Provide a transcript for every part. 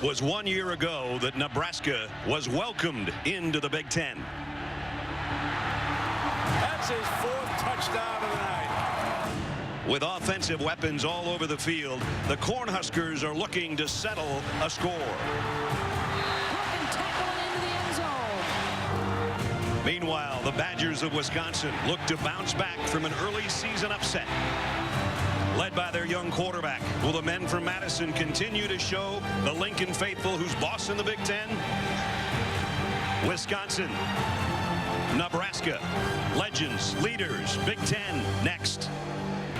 It was 1 year ago that Nebraska was welcomed into the Big Ten. That's his 4th touchdown of the night. With offensive weapons all over the field, the Cornhuskers are looking to settle a score. Into the end zone. Meanwhile, the Badgers of Wisconsin look to bounce back from an early season upset. Led by their young quarterback, will the men from Madison continue to show the Lincoln faithful who's boss in the Big Ten? Wisconsin, Nebraska, legends, leaders, Big Ten next.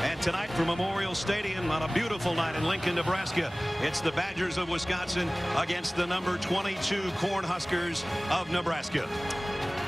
And tonight from Memorial Stadium on a beautiful night in Lincoln, Nebraska, it's the Badgers of Wisconsin against the number 22 Cornhuskers of Nebraska.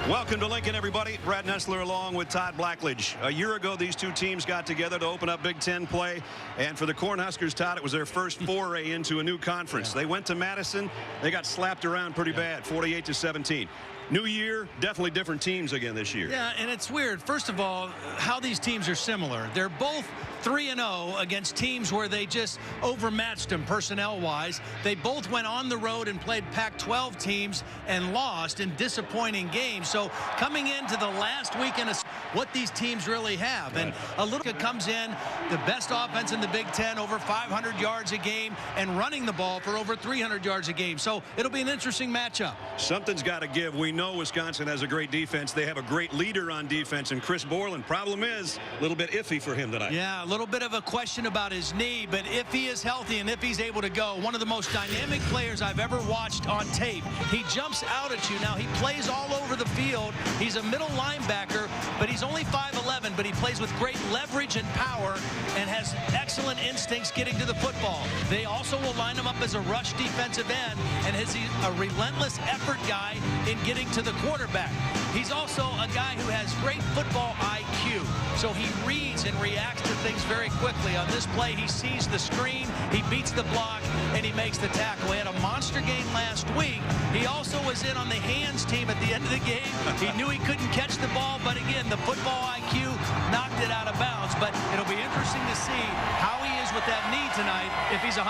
Welcome to Lincoln, everybody. Brad Nessler along with Todd Blackledge. A year ago, these two teams got together to open up Big Ten play. And for the Cornhuskers, Todd, it was their first foray into a new conference. They went to Madison. They got slapped around pretty bad, 48-17. New year, definitely different teams again this year. Yeah, and it's weird. First of all, how these teams are similar. They're both 3-0 against teams where they just overmatched them personnel-wise. They both went on the road and played Pac-12 teams and lost in disappointing games. So coming into the last weekend, what these teams really have. And a little comes in, the best offense in the Big Ten, over 500 yards a game, and running the ball for over 300 yards a game. So it'll be an interesting matchup. Something's got to give. We know Wisconsin has a great defense. They have a great leader on defense, and Chris Borland. Problem is, a little bit iffy for him tonight. Yeah, a little bit of a question about his knee, but if he is healthy and if he's able to go, one of the most dynamic players I've ever watched on tape. He jumps out at you. Now, he plays all over the field. He's a middle linebacker, but he's only 5'11", but he plays with great leverage and power and has excellent instincts getting to the football. They also will line him up as a rush defensive end, and is a relentless effort guy in getting to the quarterback. He's also a guy who has great football IQ, so he reads and reacts to things very quickly. On this play, he sees the screen, he beats the block, and he makes the tackle. He had a monster game last week. He also was in on the hands team at the end of the game. He knew he couldn't catch the ball, but again, the football IQ knocked it out of bounds. But it'll be interesting to see how he is with that knee tonight if he's 100%.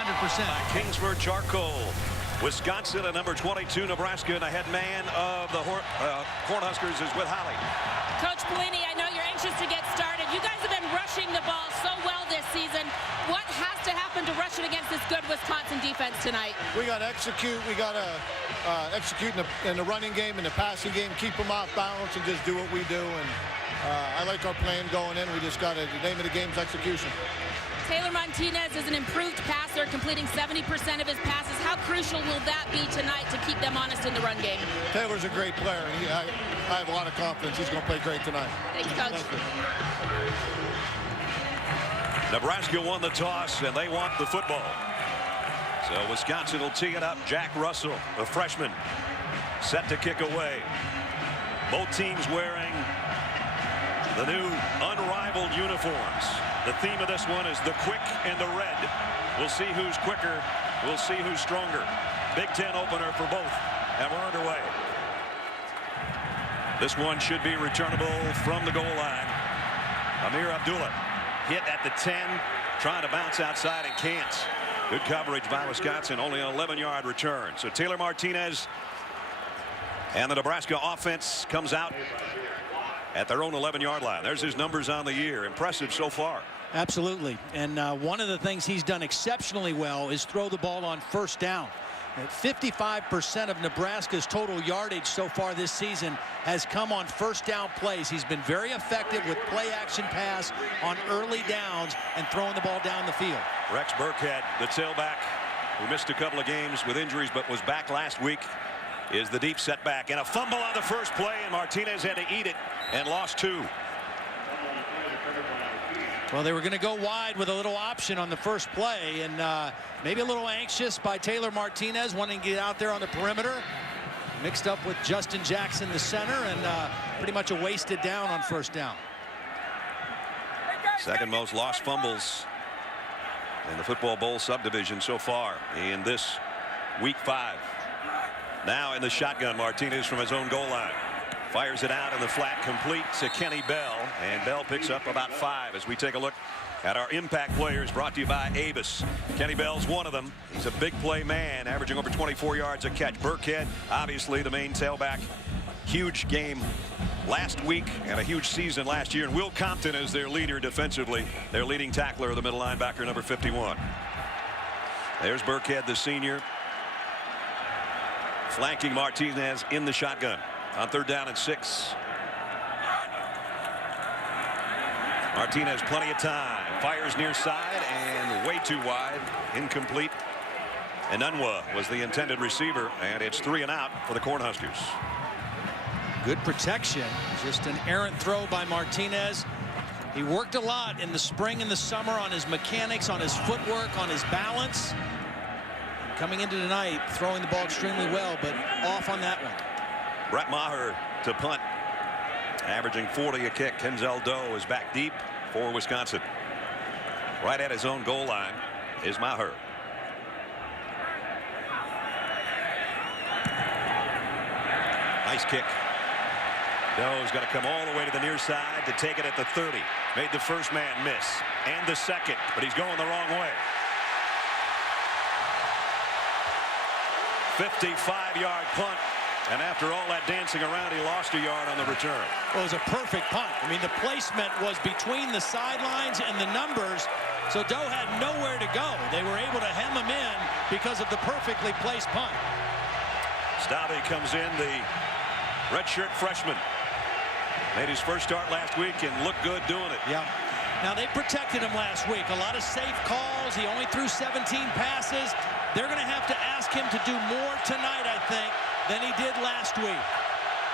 Kingsford Charcoal. Wisconsin at number 22, Nebraska, and the head man of the Cornhuskers is with Holly. Coach Pelini, I know you're anxious to get started. You guys have been rushing the ball so well this season. What has to happen to rush it against this good Wisconsin defense tonight? We got to execute. We got to execute in the running game, in the passing game, keep them off balance, and just do what we do. And I like our plan going in. We just got to, the name of the game is execution. Taylor Martinez is an improved passer, completing 70% of his passes. How crucial will that be tonight to keep them honest in the run game? Taylor's a great player. I have a lot of confidence he's going to play great tonight. Thank you, Coach. Thank you. Nebraska won the toss, and they want the football. So Wisconsin will tee it up. Jack Russell, the freshman, set to kick away. Both teams wearing the new unrivaled uniforms. The theme of this one is the quick and the red. We'll see who's quicker. We'll see who's stronger. Big Ten opener for both. And we're underway. This one should be returnable from the goal line. Amir Abdullah hit at the 10, trying to bounce outside and can't. Good coverage by Wisconsin. Only an 11-yard return. So Taylor Martinez and the Nebraska offense comes out at their own 11-yard line. There's his numbers on the year. Impressive so far. Absolutely. And one of the things he's done exceptionally well is throw the ball on first down. 55% of Nebraska's total yardage so far this season has come on first down plays. He's been very effective with play action pass on early downs and throwing the ball down the field. Rex Burkhead, the tailback, who missed a couple of games with injuries but was back last week, is the deep setback, and a fumble on the first play, and Martinez had to eat it and lost 2. Well, they were going to go wide with a little option on the first play, and maybe a little anxious by Taylor Martinez, wanting to get out there on the perimeter. Mixed up with Justin Jackson, the center, and pretty much a wasted down on first down. Second most lost fumbles in the Football Bowl subdivision so far in this week 5. Now in the shotgun, Martinez from his own goal line. Fires it out in the flat, complete to Kenny Bell, and Bell picks up about 5 as we take a look at our impact players, brought to you by Avis. Kenny Bell's one of them. He's a big play man, averaging over 24 yards a catch. Burkhead, obviously the main tailback. Huge game last week and a huge season last year. And Will Compton is their leader defensively, their leading tackler, the middle linebacker, number 51. There's Burkhead, the senior, flanking Martinez in the shotgun on 3rd down and 6. Martinez, plenty of time, fires near side and way too wide, incomplete. And Unwa was the intended receiver, and it's 3 and out for the Cornhuskers. Good protection. Just an errant throw by Martinez. He worked a lot in the spring and the summer on his mechanics, on his footwork, on his balance. Coming into tonight, throwing the ball extremely well, but off on that one. Brett Maher to punt, averaging 40 a kick. Kenzel Doe is back deep for Wisconsin. Right at his own goal line is Maher. Nice kick. Doe's got to come all the way to the near side to take it at the 30. Made the first man miss and the second, but he's going the wrong way. 55-yard punt, and after all that dancing around, he lost a yard on the return. Well, it was a perfect punt. I mean, the placement was between the sidelines and the numbers, so Doe had nowhere to go. They were able to hem him in because of the perfectly placed punt. Stabby comes in, the redshirt freshman. Made his first start last week and looked good doing it. Yeah. Now, they protected him last week. A lot of safe calls. He only threw 17 passes. They're going to have to ask him to do more tonight, I think, than he did last week.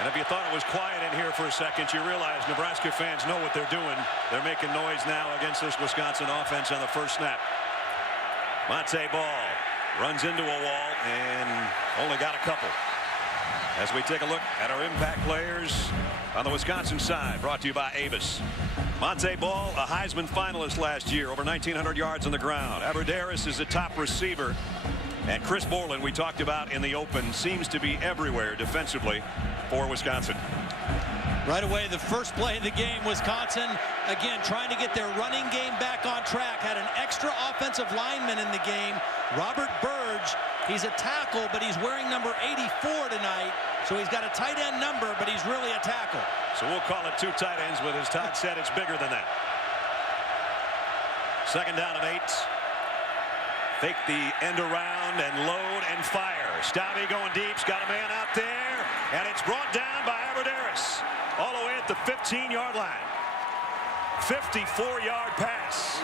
And if you thought it was quiet in here for a second, you realize Nebraska fans know what they're doing. They're making noise now against this Wisconsin offense on the first snap. Montee Ball runs into a wall and only got a couple. As we take a look at our impact players on the Wisconsin side, brought to you by Avis. Montee Ball, a Heisman finalist last year, over 1,900 yards on the ground. Aberderis is the top receiver. And Chris Borland, we talked about in the open, seems to be everywhere defensively for Wisconsin. Right away, the first play of the game, Wisconsin, again, trying to get their running game back on track. Had an extra offensive lineman in the game, Robert Burge. He's a tackle, but he's wearing number 84 tonight. So he's got a tight end number, but he's really a tackle. So we'll call it 2 tight ends, but as Todd said, it's bigger than that. 2nd down and 8. Fake the end around and load and fire. Stabby going deep. He's got a man out there, and it's brought down by Aberderis all the way at the 15-yard line. 54-yard pass.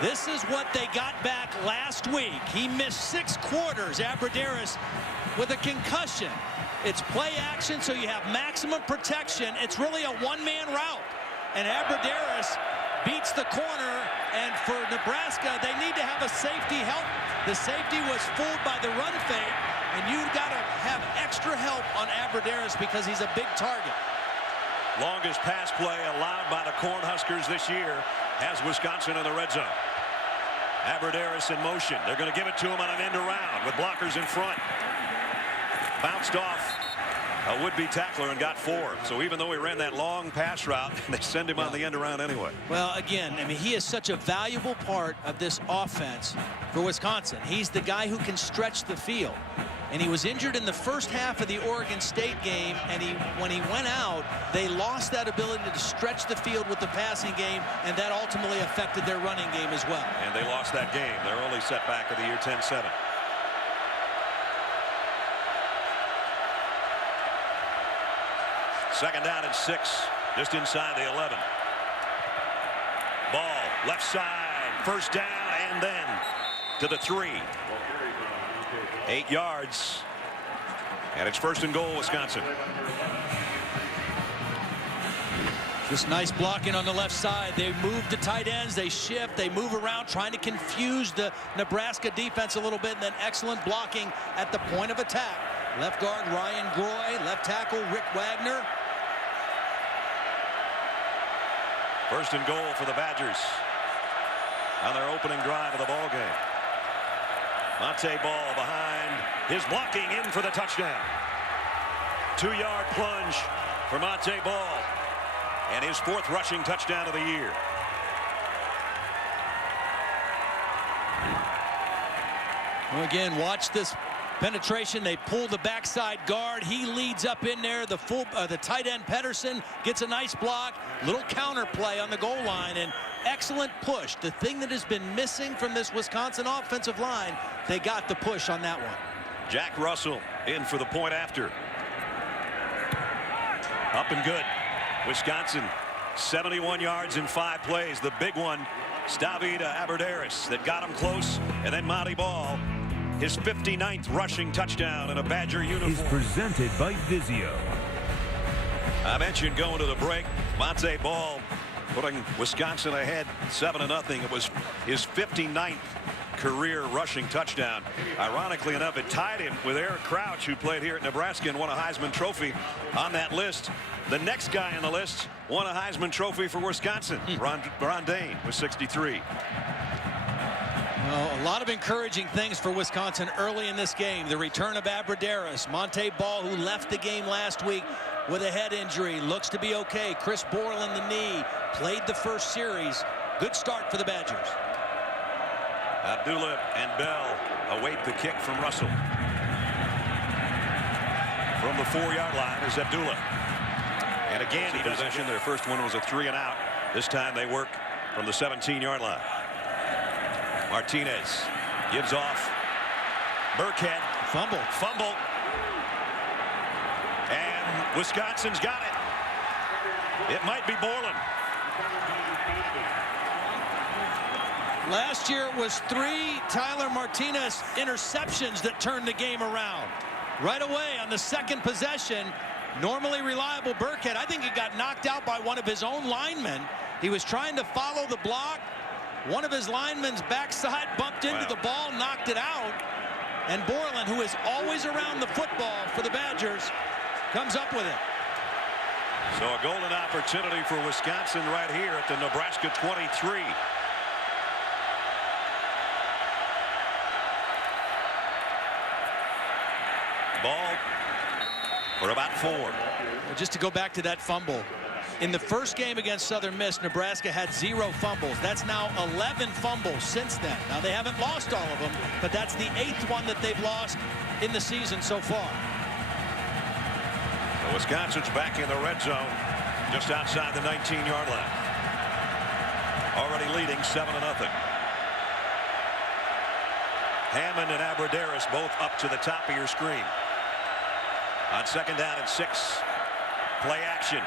This is what they got back last week. He missed 6 quarters, Aberderis, with a concussion. It's play action, so you have maximum protection. It's really a one-man route. And Aberderis beats the corner, and for Nebraska, they need to have a safety help. The safety was fooled by the run fake, and you've got to have extra help on Aberderis because he's a big target. Longest pass play allowed by the Cornhuskers this year has Wisconsin in the red zone. Aberderis in motion. They're going to give it to him on an end around with blockers in front. Bounced off a would-be tackler and got 4. So even though he ran that long pass route, they send him on the end around anyway. Well, again, I mean, he is such a valuable part of this offense for Wisconsin. He's the guy who can stretch the field. And he was injured in the first half of the Oregon State game, and when he went out, they lost that ability to stretch the field with the passing game, and that ultimately affected their running game as well. And they lost that game. Their only setback of the year, 10-7. Second down and 6, just inside the 11. Ball left side, first down, and then to the 3. 8 yards, and it's 1st and goal, Wisconsin. Just nice blocking on the left side. They move the tight ends, they shift, they move around, trying to confuse the Nebraska defense a little bit, and then excellent blocking at the point of attack. Left guard Ryan Groy, left tackle Rick Wagner. 1st and goal for the Badgers on their opening drive of the ball game. Montee Ball behind his blocking in for the touchdown. 2-yard plunge for Montee Ball and his 4th rushing touchdown of the year. Well, again, watch this penetration. They pull the backside guard. He leads up in there. The tight end Pedersen gets a nice block. Little counter play on the goal line, and excellent push. The thing that has been missing from this Wisconsin offensive line, they got the push on that one. Jack Russell in for the point after. Up and good. Wisconsin 71 yards in 5 plays. The big one, Stavida Aberderis, that got him close, and then Montee Ball, his 59th rushing touchdown in a Badger uniform. Is presented by Vizio. I mentioned going to the break. Montee Ball putting Wisconsin ahead 7-0. It was his 59th career rushing touchdown. Ironically enough, it tied him with Eric Crouch, who played here at Nebraska and won a Heisman Trophy on that list. The next guy on the list won a Heisman Trophy for Wisconsin. Ron Dane with 63. Well, a lot of encouraging things for Wisconsin early in this game. The return of Aberderis. Montee Ball, who left the game last week with a head injury, looks to be okay. Chris Borland, the knee, played the first series. Good start for the Badgers. Abdullah and Bell await the kick from Russell. From the 4-yard line is Abdullah. And again, he possession. Their first one was a 3-and-out. This time they work from the 17-yard line. Martinez gives off. Burkhead. Fumble. And Wisconsin's got it. It might be Borland. Last year it was 3 Tyler Martinez interceptions that turned the game around. Right away on the second possession, normally reliable Burkhead, I think he got knocked out by one of his own linemen. He was trying to follow the block. One of his linemen's backside bumped into the ball, knocked it out. And Borland, who is always around the football for the Badgers, comes up with it. So a golden opportunity for Wisconsin right here at the Nebraska 23. Ball for about 4. Well, just to go back to that fumble. In the first game against Southern Miss, Nebraska had 0 fumbles. That's now 11 fumbles since then. Now, they haven't lost all of them, but that's the 8th one that they've lost in the season so far. So Wisconsin's back in the red zone just outside the 19-yard line. Already leading 7-0. Hammond and Aberderis both up to the top of your screen. On 2nd down and 6. Play action.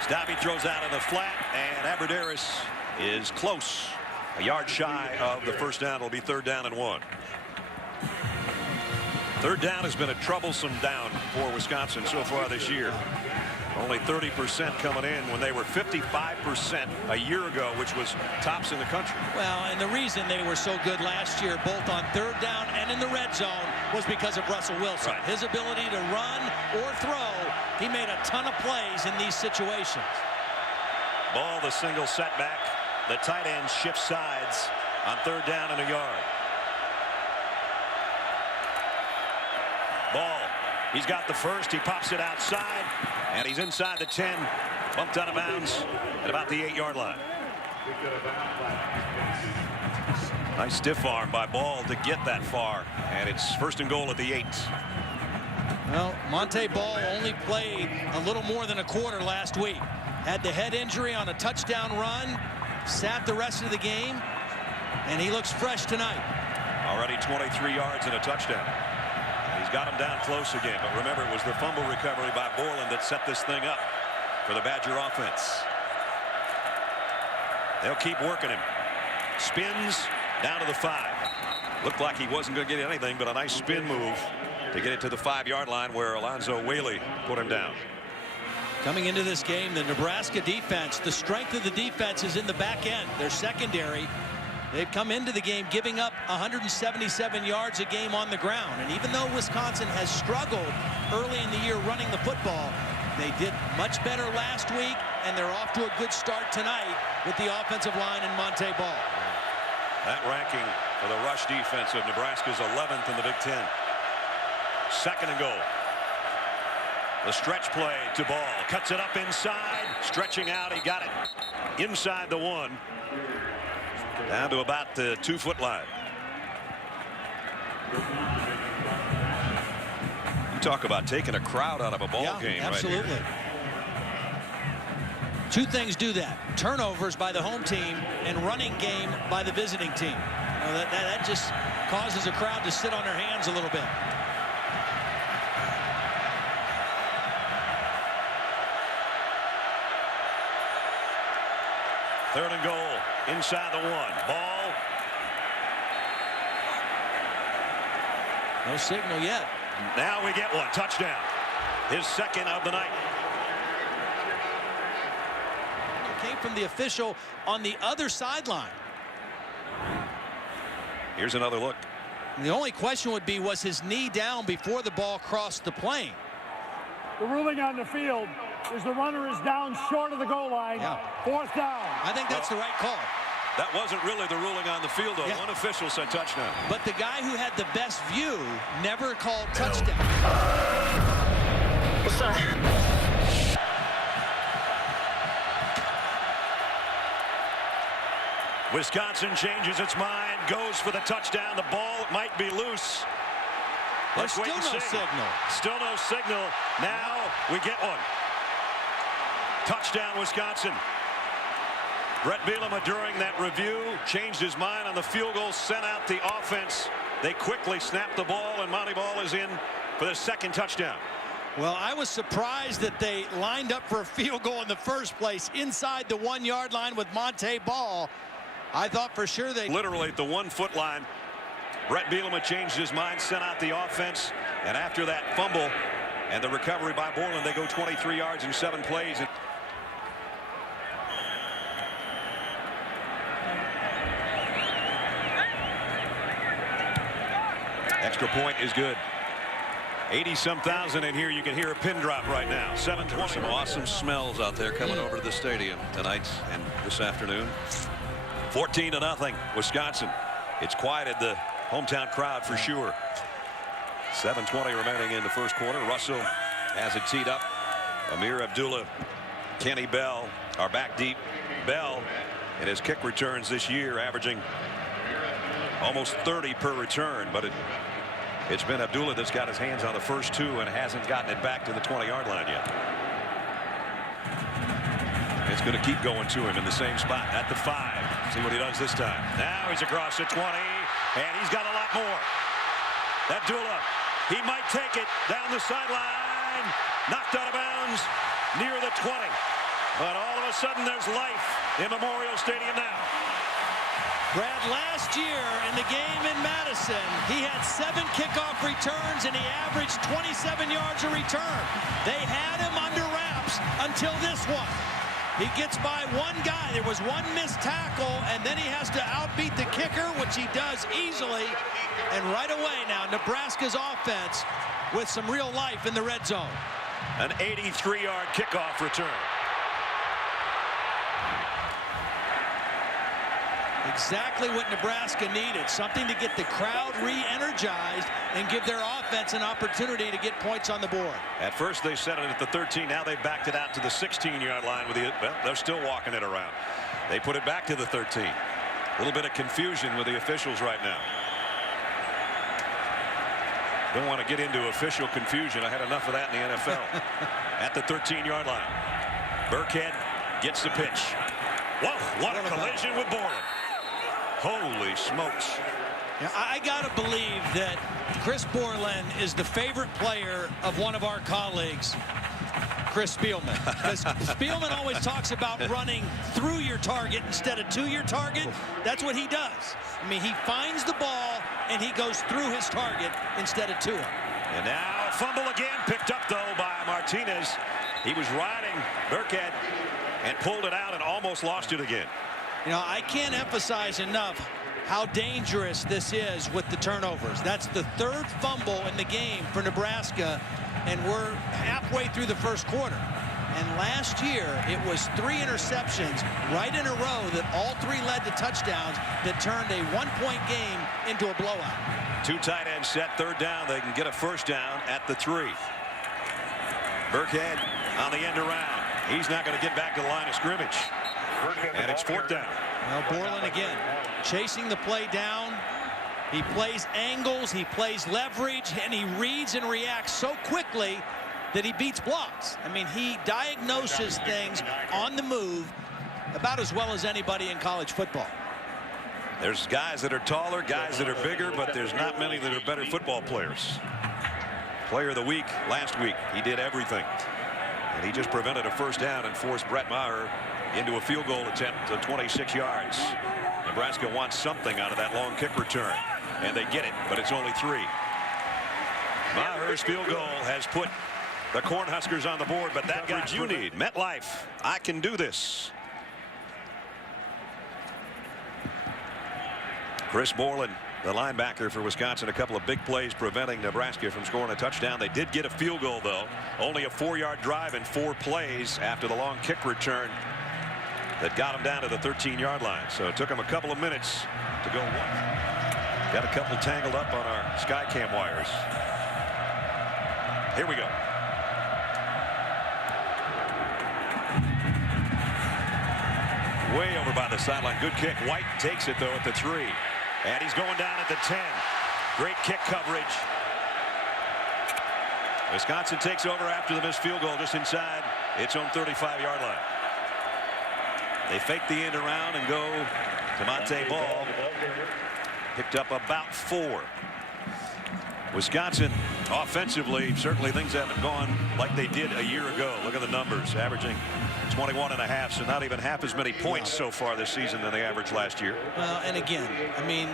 Stabby throws out in the flat, and Aberderis is close. A yard shy of the first down. It'll be 3rd down and 1. 3rd down has been a troublesome down for Wisconsin so far this year. Only 30% coming in when they were 55% a year ago, which was tops in the country. Well, and the reason they were so good last year, both on 3rd down and in the red zone, was because of Russell Wilson. Right. His ability to run or throw, he made a ton of plays in these situations. Ball, the single setback. The tight end shifts sides on 3rd down and a yard. Ball, he's got the first. He pops it outside, and he's inside the 10. Bumped out of bounds at about the 8-yard line. Nice stiff arm by Ball to get that far, and it's 1st and goal at the 8. Well, Montee Ball only played a little more than a quarter last week. Had the head injury on a touchdown run, sat the rest of the game, and he looks fresh tonight. Already 23 yards and a touchdown. And he's got him down close again, but remember, it was the fumble recovery by Borland that set this thing up for the Badger offense. They'll keep working him. Spins down to the 5. Looked like he wasn't going to get anything, but a nice spin move to get it to the 5-yard line where Alonzo Whaley put him down. Coming into this game, the Nebraska defense, the strength of the defense is in the back end. Their secondary, they've come into the game giving up 177 yards a game on the ground. And even though Wisconsin has struggled early in the year running the football, they did much better last week, and they're off to a good start tonight with the offensive line and Montee Ball. That ranking for the rush defense of Nebraska is 11th in the Big Ten. 2nd and goal. The stretch play to Ball. Cuts it up inside. Stretching out. He got it inside the 1. Down to about the 2-foot line. Talk about taking a crowd out of a ball game. Absolutely. Right here. Two things do that: turnovers by the home team and running game by the visiting team. That just causes a crowd to sit on their hands a little bit. Third and goal inside the 1. Ball. No signal yet. Now we get one. Touchdown. His second of the night. It came from the official on the other sideline. Here's another look. And the only question would be, was his knee down before the ball crossed the plane? The ruling on the field is the runner is down short of the goal line. Yeah. Fourth down. I think that's the right call. That wasn't really the ruling on the field, though. Yeah. One official said touchdown. But the guy who had the best view never called touchdown. Wisconsin changes its mind, goes for the touchdown. The ball might be loose. There's Let's wait still and no see. signal. Still no signal. Now we get one. Touchdown, Wisconsin. Brett Bielema, during that review, changed his mind on the field goal, sent out the offense. They quickly snapped the ball, and Montee Ball is in for the second touchdown. Well, I was surprised that they lined up for a field goal in the first place inside the 1-yard line with Montee Ball. I thought for sure they... Literally at the 1-foot line. Brett Bielema changed his mind, sent out the offense, and after that fumble and the recovery by Borland, they go 23 yards in 7 plays. Extra point is good. 80-some thousand in here. You can hear a pin drop right now. 7:20. Some awesome smells out there coming over to the stadium tonight and this afternoon. 14-0 Wisconsin. It's quieted the hometown crowd for sure. 7:20 remaining in the first quarter. Russell has it teed up. Amir Abdullah, Kenny Bell are back deep. Bell in his kick returns this year averaging almost 30 per return, but it's been Abdullah that's got his hands on the first 2 and hasn't gotten it back to the 20-yard line yet. It's going to keep going to him in the same spot at the 5. See what he does this time. Now he's across the 20, and he's got a lot more. Abdullah, he might take it down the sideline. Knocked out of bounds near the 20. But all of a sudden there's life in Memorial Stadium now. Brad, last year in the game in Madison, he had 7 kickoff returns and he averaged 27 yards a return. They had him under wraps until this one. He gets by one guy. There was one missed tackle, and then he has to outbeat the kicker, which he does easily. And right away now, Nebraska's offense with some real life in the red zone. An 83-yard kickoff return. Exactly what Nebraska needed. Something to get the crowd re-energized and give their offense an opportunity to get points on the board. At first they set it at the 13. Now they backed it out to the 16-yard line. Well, they're still walking it around. They put it back to the 13. A little bit of confusion with the officials right now. Don't want to get into official confusion. I had enough of that in the NFL. At the 13-yard line. Burkhead gets the pitch. Whoa, what a collision with Borland. Holy smokes. Now, I got to believe that Chris Borland is the favorite player of one of our colleagues, Chris Spielman. Because Spielman always talks about running through your target instead of to your target. That's what he does. I mean, he finds the ball and he goes through his target instead of to him. And now fumble again, picked up though by Martinez. He was riding Burkhead and pulled it out and almost lost it again. You know, I can't emphasize enough how dangerous this is with the turnovers. That's the 3rd fumble in the game for Nebraska, and we're halfway through the first quarter. And last year, it was 3 interceptions right in a row that all 3 led to touchdowns that turned a 1-point game into a blowout. 2 tight ends set, 3rd down. They can get a first down at the 3. Burkhead on the end around. He's not going to get back to the line of scrimmage. And it's 4th down. Well, Borland again chasing the play down. He plays angles, he plays leverage, and he reads and reacts so quickly that he beats blocks. I mean, he diagnoses things on the move about as well as anybody in college football. There's guys that are taller, guys that are bigger, but there's not many that are better football players. Player of the week last week, he did everything. And he just prevented a first down and forced Brett Maher into a field goal attempt of 26 yards. Nebraska wants something out of that long kick return, and they get it, but it's only 3. Maher's field goal has put the Cornhuskers on the board, but that coverage you need. MetLife, I can do this. Chris Borland, the linebacker for Wisconsin, a couple of big plays preventing Nebraska from scoring a touchdown. They did get a field goal, though. Only a 4-yard drive in 4 plays after the long kick return that got them down to the 13-yard line. So it took them a couple of minutes to go 1. Got a couple tangled up on our Skycam wires. Here we go. Way over by the sideline. Good kick. White takes it, though, at the 3. And he's going down at the 10. Great kick coverage. Wisconsin takes over after the missed field goal just inside its own 35-yard line. They fake the end around and go to Montee Ball. Picked up about 4. Wisconsin offensively, certainly things haven't gone like they did a year ago. Look at the numbers, averaging 21.5, so not even half as many points so far this season than they averaged last year. Well, and again, I mean,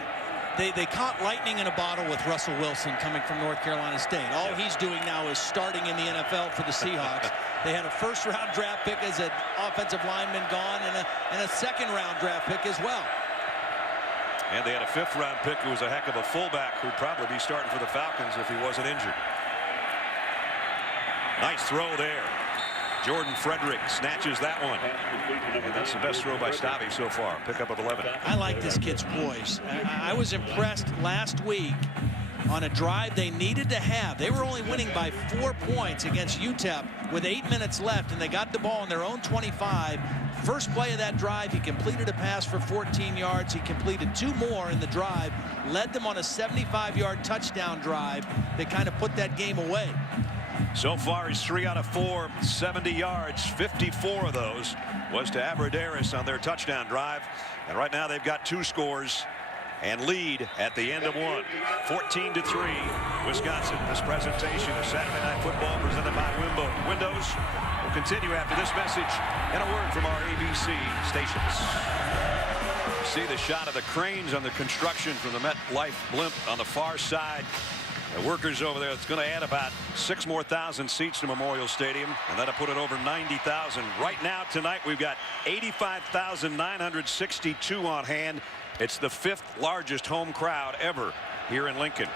they caught lightning in a bottle with Russell Wilson coming from North Carolina State. All he's doing now is starting in the NFL for the Seahawks. They had a first-round draft pick as an offensive lineman gone, and a second-round draft pick as well. And they had a 5th-round pick who was a heck of a fullback who'd probably be starting for the Falcons if he wasn't injured. Nice throw there. Jordan Frederick snatches that one. And that's the best throw by Stabby so far. Pickup of 11. I like this kid's poise. I was impressed last week on a drive they needed to have. They were only winning by 4 points against UTEP with 8 minutes left, and they got the ball on their own 25. First play of that drive, he completed a pass for 14 yards. He completed 2 more in the drive, led them on a 75-yard touchdown drive that kind of put that game away. So far, he's 3 out of 4, 70 yards. 54 of those was to Abradaris on their touchdown drive. And right now they've got 2 scores and lead at the end of 1. 14-3, Wisconsin. This presentation of Saturday Night Football presented by Windows will continue after this message and a word from our ABC stations. See the shot of the cranes on the construction from the MetLife blimp on the far side. The workers over there, it's going to add about 6,000 more seats to Memorial Stadium, and that'll put it over 90,000. Right now, tonight, we've got 85,962 on hand. It's the 5th largest home crowd ever here in Lincoln.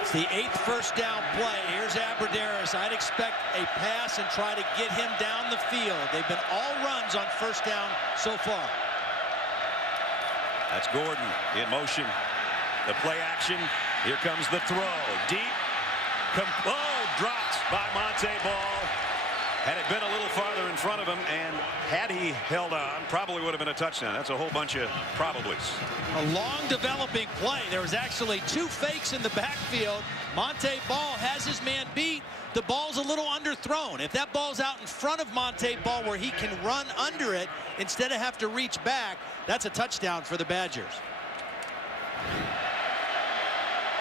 It's the 8th first down play. Here's Abradaris. I'd expect a pass and try to get him down the field. They've been all runs on first down so far. That's Gordon in motion. The play action. Here comes the throw. Deep. Dropped by Montee Ball. Had it been a little farther in front of him, and had he held on, probably would have been a touchdown. That's a whole bunch of probablys. A long developing play. There was actually 2 fakes in the backfield. Montee Ball has his man beat. The ball's a little underthrown. If that ball's out in front of Montee Ball where he can run under it instead of have to reach back, that's a touchdown for the Badgers.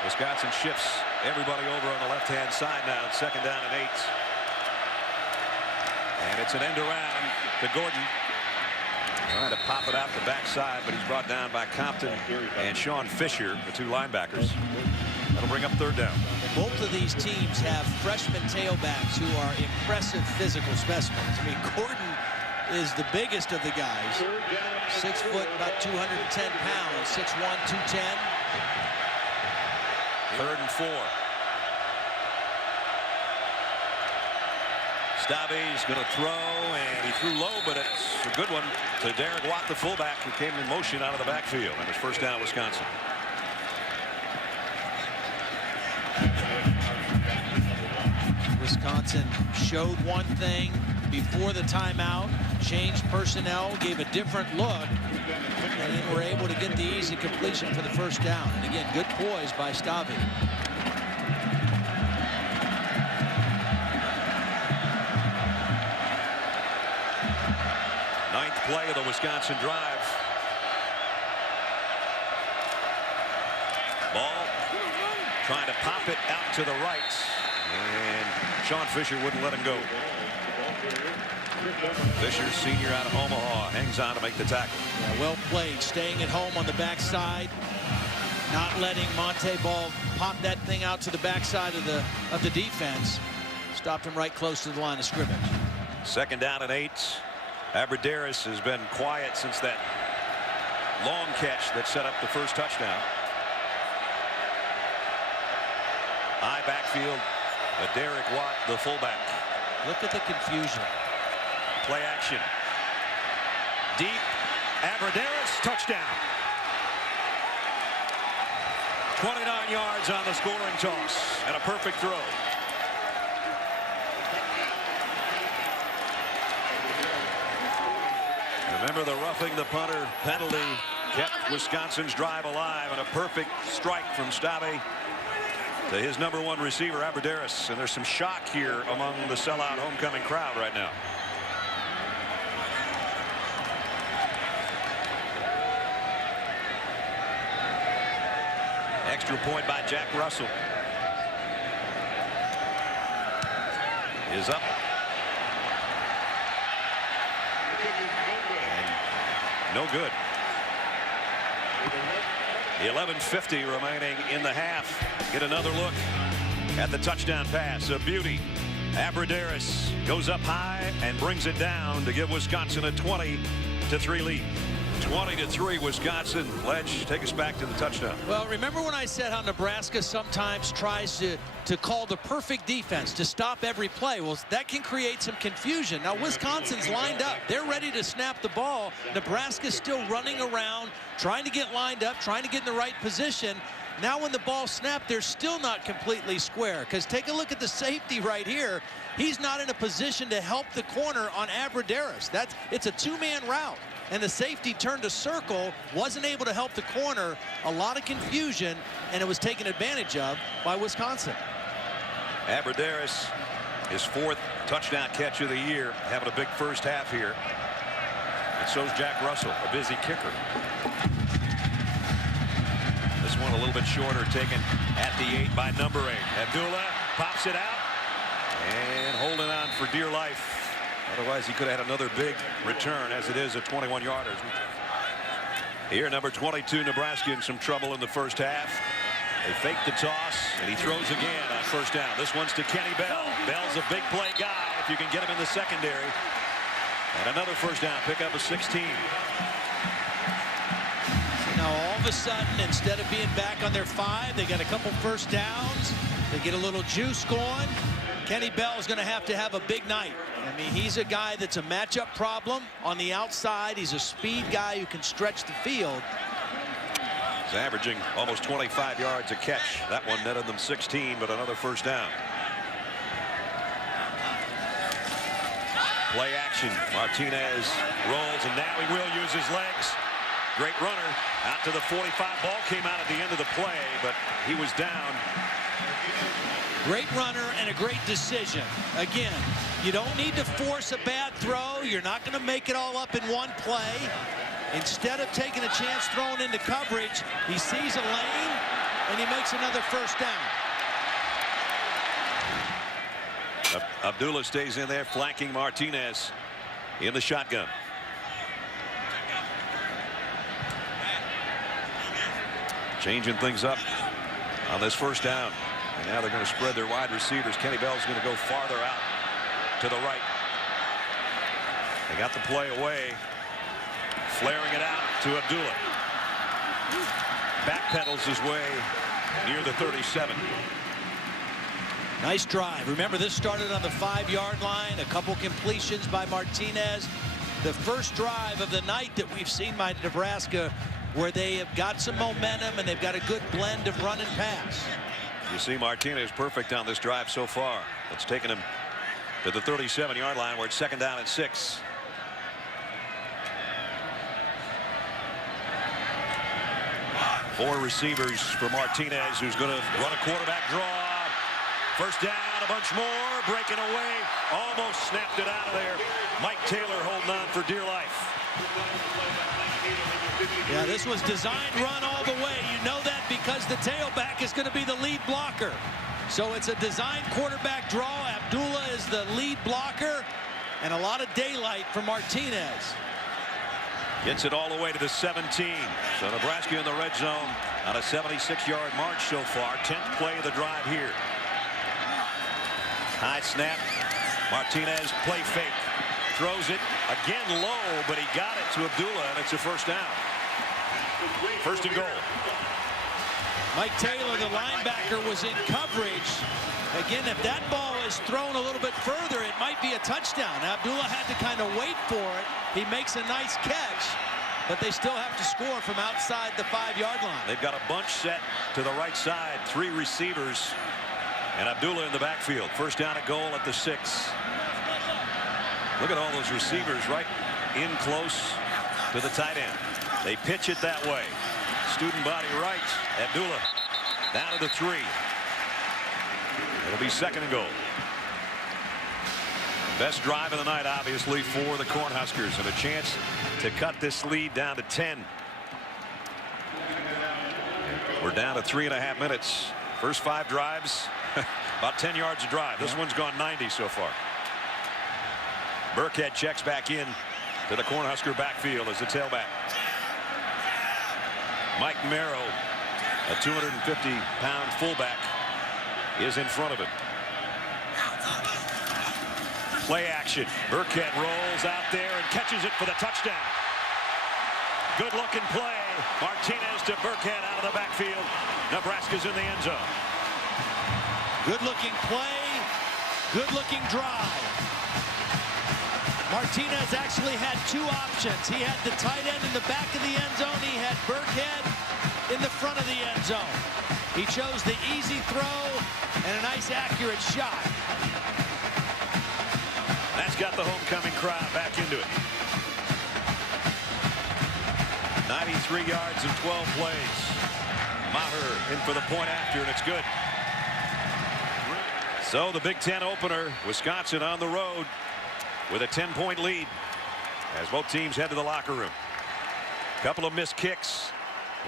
Wisconsin shifts everybody over on the left-hand side now. 2nd down and 8. And it's an end around to Gordon. Trying to pop it out the backside, but he's brought down by Compton and Sean Fisher, the 2 linebackers. That'll bring up 3rd down. Both of these teams have freshman tailbacks who are impressive physical specimens. I mean, Gordon is the biggest of the guys. 6 foot, about 210 pounds. 6'1", 210. 3rd and 4. Stave's going to throw, and he threw low, but it's a good one to Derek Watt, the fullback, who came in motion out of the backfield. And his first down, Wisconsin. Wisconsin showed one thing before the timeout, changed personnel, gave a different look, and then were able to get the easy completion for the first down. And again, good poise by Stavi. Ninth play of the Wisconsin drive. Ball trying to pop it out to the right, and Sean Fisher wouldn't let him go. Fisher, senior out of Omaha, hangs on to make the tackle. Yeah, well played, staying at home on the backside, not letting Montee Ball pop that thing out to the backside of the defense. Stopped him right close to the line of scrimmage. 2nd down and 8. Abradaris has been quiet since that long catch that set up the first touchdown. High backfield, Derek Watt, the fullback. Look at the confusion. Play action. Deep. Abradaris, touchdown. 29 yards on the scoring toss and a perfect throw. Remember, the roughing the punter penalty kept Wisconsin's drive alive, and a perfect strike from Stavi to his #1 receiver, Abradaris. And there's some shock here among the sellout homecoming crowd right now. Extra point by Jack Russell. Is up. And no good. 11:50 remaining in the half. Get another look at the touchdown pass. A beauty. Abradaris goes up high and brings it down to give Wisconsin a 20-3 lead. 20-3 Wisconsin. Ledge, take us back to the touchdown. Well, remember when I said how Nebraska sometimes tries to call the perfect defense to stop every play? Well, that can create some confusion. Now, Wisconsin's lined up. They're ready to snap the ball. Nebraska's still running around, trying to get lined up, trying to get in the right position. Now when the ball snapped, they're still not completely square, because take a look at the safety right here. He's not in a position to help the corner on Abradaris. It's a two-man route, and the safety turned a circle, wasn't able to help the corner. A lot of confusion, and it was taken advantage of by Wisconsin. Abradaris, his 4th touchdown catch of the year, having a big first half here. And so's Jack Russell, a busy kicker. This one a little bit shorter, taken at the 8 by #8. Abdullah pops it out and holding on for dear life. Otherwise, he could have had another big return, as it is a 21-yarder. Here, number 22, Nebraska in some trouble in the first half. They fake the toss, and he throws again on first down. This one's to Kenny Bell. Bell's a big play guy if you can get him in the secondary. And another first down, pick up a 16. Now, all of a sudden, instead of being back on their 5, they got a couple first downs. They get a little juice going. Kenny Bell is going to have a big night. I mean, he's a guy that's a matchup problem on the outside. He's a speed guy who can stretch the field. He's averaging almost 25 yards a catch. That one netted them 16, but another first down. Play action. Martinez rolls, and now he will use his legs. Great runner out to the 45. Ball came out at the end of the play, but he was down. Great runner and a great decision. Again, you don't need to force a bad throw. You're not going to make it all up in one play. Instead of taking a chance throwing into coverage, he sees a lane and he makes another first down. Abdullah stays in there, flanking Martinez in the shotgun. Changing things up on this first down. And now they're going to spread their wide receivers. Kenny Bell's going to go farther out to the right. They got the play away. Flaring it out to Abdullah. Backpedals his way near the 37. Nice drive. Remember, this started on the 5-yard line. A couple completions by Martinez. The first drive of the night that we've seen by Nebraska, where they have got some momentum and they've got a good blend of run and pass. You see Martinez perfect on this drive so far. It's taken him to the 37-yard line where it's 2nd down and 6. Four receivers for Martinez, who's going to run a quarterback draw. First down, a bunch more, breaking away, almost snapped it out of there. Mike Taylor holding on for dear life. Yeah, this was designed run all the way. You know that because the tailback is going to be the lead blocker. So it's a designed quarterback draw. Abdullah is the lead blocker, and a lot of daylight for Martinez. Gets it all the way to the 17. So Nebraska in the red zone on a 76-yard march so far. 10th play of the drive here. High snap. Martinez play fake. Throws it again low, but he got it to Abdullah, and it's a first down. 1st and goal. Mike Taylor, the linebacker, was in coverage. Again, if that ball is thrown a little bit further, it might be a touchdown. Abdullah had to kind of wait for it. He makes a nice catch, but they still have to score from outside the 5-yard line. They've got a bunch set to the right side. 3 receivers, and Abdullah in the backfield. First down and goal at the 6. Look at all those receivers right in close to the tight end. They pitch it that way. Student body right. Abdullah down to the 3. It'll be 2nd and goal. Best drive of the night, obviously, for the Cornhuskers, and a chance to cut this lead down to 10. We're down to 3.5 minutes. First 5 drives, about 10 yards a drive. This one's gone 90 so far. Burkhead checks back in to the Cornhusker backfield as the tailback. Mike Merrow, a 250-pound fullback, is in front of him. Play action. Burkhead rolls out there and catches it for the touchdown. Good looking play. Martinez to Burkhead out of the backfield. Nebraska's in the end zone. Good looking play. Good looking drive. Martinez actually had 2 options. He had the tight end in the back of the end zone. He had Burkhead in the front of the end zone. He chose the easy throw and a nice accurate shot. That's got the homecoming crowd back into it. 93 yards and 12 plays. Maher in for the point after, and it's good. So the Big Ten opener, Wisconsin on the road with a 10-point lead as both teams head to the locker room. A couple of missed kicks,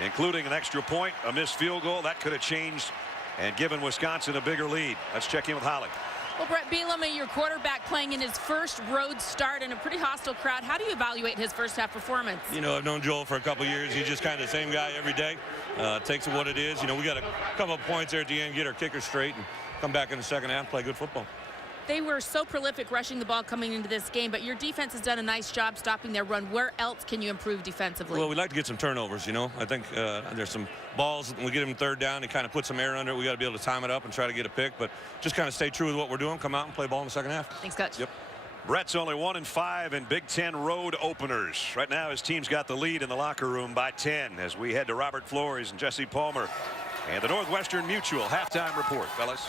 including an extra point, a missed field goal. That could have changed and given Wisconsin a bigger lead. Let's check in with Holly. Well, Brett Bielema, your quarterback, playing in his first road start in a pretty hostile crowd. How do you evaluate his first half performance? You know, I've known Joel for a couple years. He's just kind of the same guy every day. Takes it what it is. You know, we got a couple of points there at the end, get our kicker straight, and come back in the second half, play good football. They were so prolific rushing the ball coming into this game, but your defense has done a nice job stopping their run. Where else can you improve defensively? Well, we'd like to get some turnovers, you know. I think there's some balls, when we get them 3rd down and kind of put some air under it, we got to be able to time it up and try to get a pick, but just kind of stay true with what we're doing, come out and play ball in the second half. Thanks, Coach. Yep. Brett's only 1-5 in Big Ten road openers. Right now his team's got the lead in the locker room by 10 as we head to Robert Flores and Jesse Palmer and the Northwestern Mutual halftime report, fellas.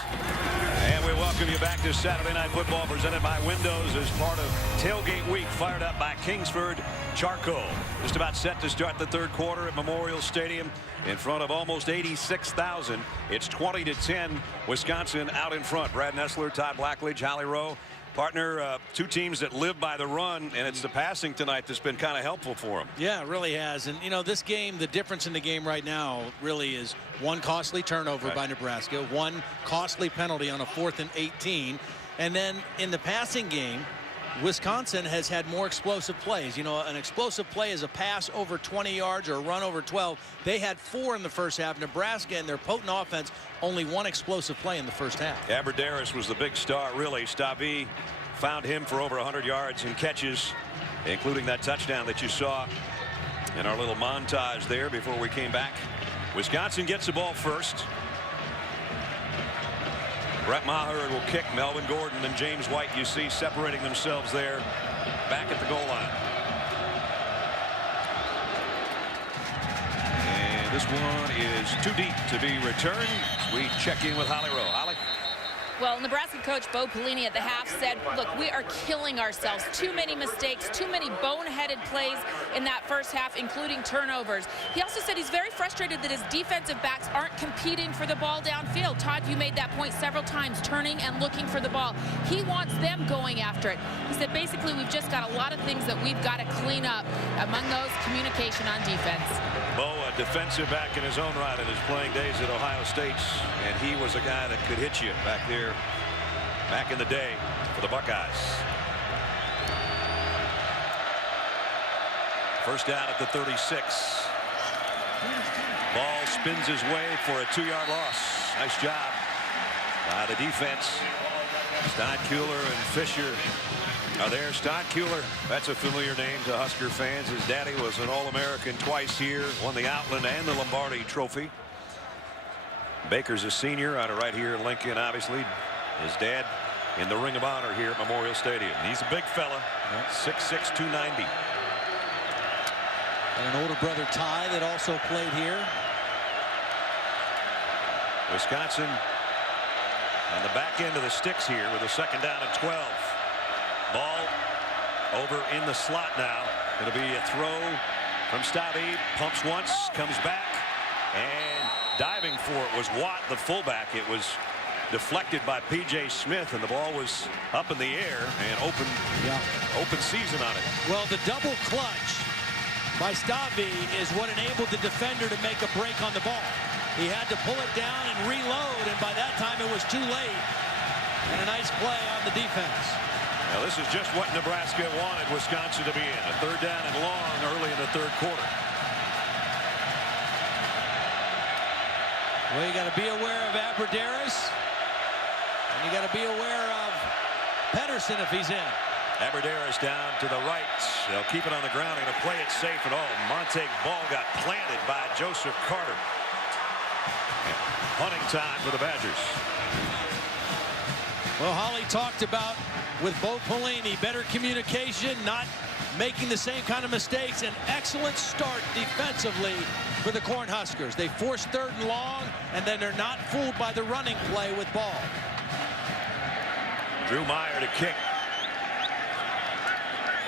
And we welcome you back to Saturday Night Football presented by Windows as part of Tailgate Week, fired up by Kingsford Charcoal. Just about set to start the 3rd quarter at Memorial Stadium in front of almost 86,000. It's 20-10. Wisconsin out in front. Brad Nessler, Todd Blackledge, Holly Rowe. Partner, 2 teams that live by the run, and it's the passing tonight that's been kind of helpful for them. Yeah, it really has. And, you know, this game, the difference in the game right now really is 1 costly turnover by Nebraska, 1 costly penalty on a 4th and 18. And then in the passing game, Wisconsin has had more explosive plays. You know, an explosive play is a pass over 20 yards or a run over 12. They had 4 in the first half. Nebraska and their potent offense, only 1 explosive play in the first half. Aberderis was the big star, really. Stavi found him for over 100 yards and catches, including that touchdown that you saw in our little montage there before we came back. Wisconsin gets the ball first. Brett Maher will kick. Melvin Gordon and James White, you see, separating themselves there back at the goal line. And This one is too deep to be returned. We check in with Holly Rowe. Holly? Well, Nebraska coach Bo Pelini at the half said, look, we are killing ourselves. Too many mistakes, too many boneheaded plays in that first half, including turnovers. He also said he's very frustrated that his defensive backs aren't competing for the ball downfield. Todd, you made that point several times, turning and looking for the ball. He wants them going after it. He said, basically, we've just got a lot of things that we've got to clean up. Among those, communication on defense. Bo, a defensive back in his own right in his playing days at Ohio State, and he was a guy that could hit you back there back in the day for the Buckeyes. First down at the 36. Ball spins his way for a 2-yard loss. Nice job by the defense. Steinkuhler and Fisher are there. Steinkuhler, that's a familiar name to Husker fans. His daddy was an All-American twice here, won the Outland and the Lombardi Trophy. Baker's a senior out of right here in Lincoln, obviously. His dad in the Ring of Honor here at Memorial Stadium. He's a big fella, 6'6", 290. And an older brother, Ty, that also played here. Wisconsin on the back end of the sticks here with a second down and 12. Ball over in the slot now. It'll be a throw from Stabby. Pumps once, comes back, and diving for it was Watt, the fullback. It was deflected by P.J. Smith, and the ball was up in the air and open season on it. Well, the double clutch by Stabby is what enabled the defender to make a break on the ball. He had to pull it down and reload, and by that time it was too late. And a nice play on the defense. Now this is just what Nebraska wanted Wisconsin to be in. A third down and long early in the third quarter. Well, you got to be aware of Aberderis, and you got to be aware of Pedersen if he's in. Aberderis down to the right. They'll keep it on the ground. They're going to play it safe at all. Montee Ball got planted by Joseph Carter. And hunting time for the Badgers. Well, Holly talked about with Bo Pelini, better communication, not making the same kind of mistakes. An excellent start defensively for the Cornhuskers. They forced third and long, and then they're not fooled by the running play with Ball. Drew Meyer to kick.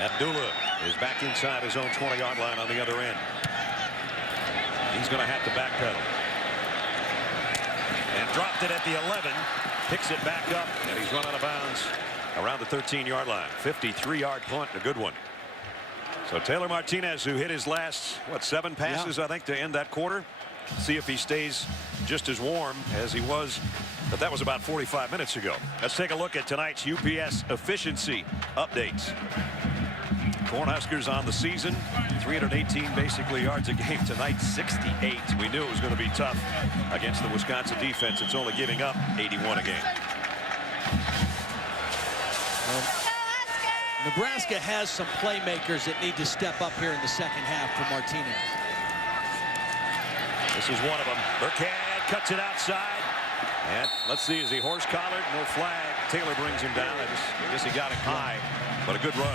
Abdullah is back inside his own 20-yard line on the other end. He's going to have to backpedal. And dropped it at the 11. Picks it back up, and he's run out of bounds around the 13-yard line. 53-yard punt, a good one. So Taylor Martinez, who hit his last, 7 passes, I think, to end that quarter. See if he stays just as warm as he was, but that was about 45 minutes ago. Let's take a look at tonight's UPS efficiency updates. Cornhuskers on the season, 318 basically yards a game tonight, 68. We knew it was going to be tough against the Wisconsin defense. It's only giving up 81 a game. Nebraska has some playmakers that need to step up here in the second half for Martinez. This is one of them. Burkhead cuts it outside. And let's see, is he horse collared? No flag. Taylor brings him down. I guess he got him high, but a good run.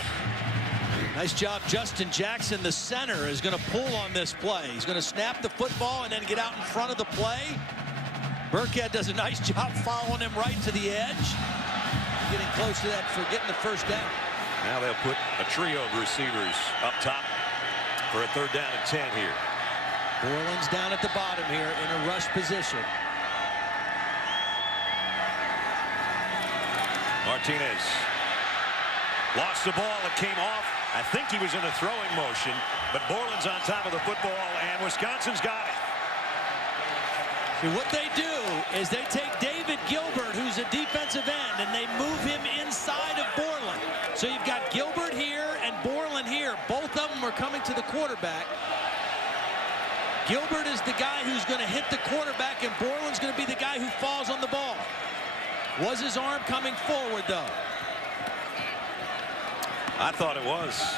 Nice job. Justin Jackson, the center, is going to pull on this play. He's going to snap the football and then get out in front of the play. Burkhead does a nice job following him right to the edge. Getting close to that for getting the first down. Now they'll put a trio of receivers up top for a third down and 10 here. Borland's down at the bottom here in a rush position. Martinez lost the ball. It came off. I think he was in a throwing motion, but Borland's on top of the football, and Wisconsin's got it. See, what they do is they take David Gilbert, who's a defensive end, and they move him inside of Borland. So you've got Gilbert here and Borland here. Both of them are coming to the quarterback. Gilbert is the guy who's going to hit the quarterback, and Borland's going to be the guy who falls on the ball. Was his arm coming forward, though? I thought it was.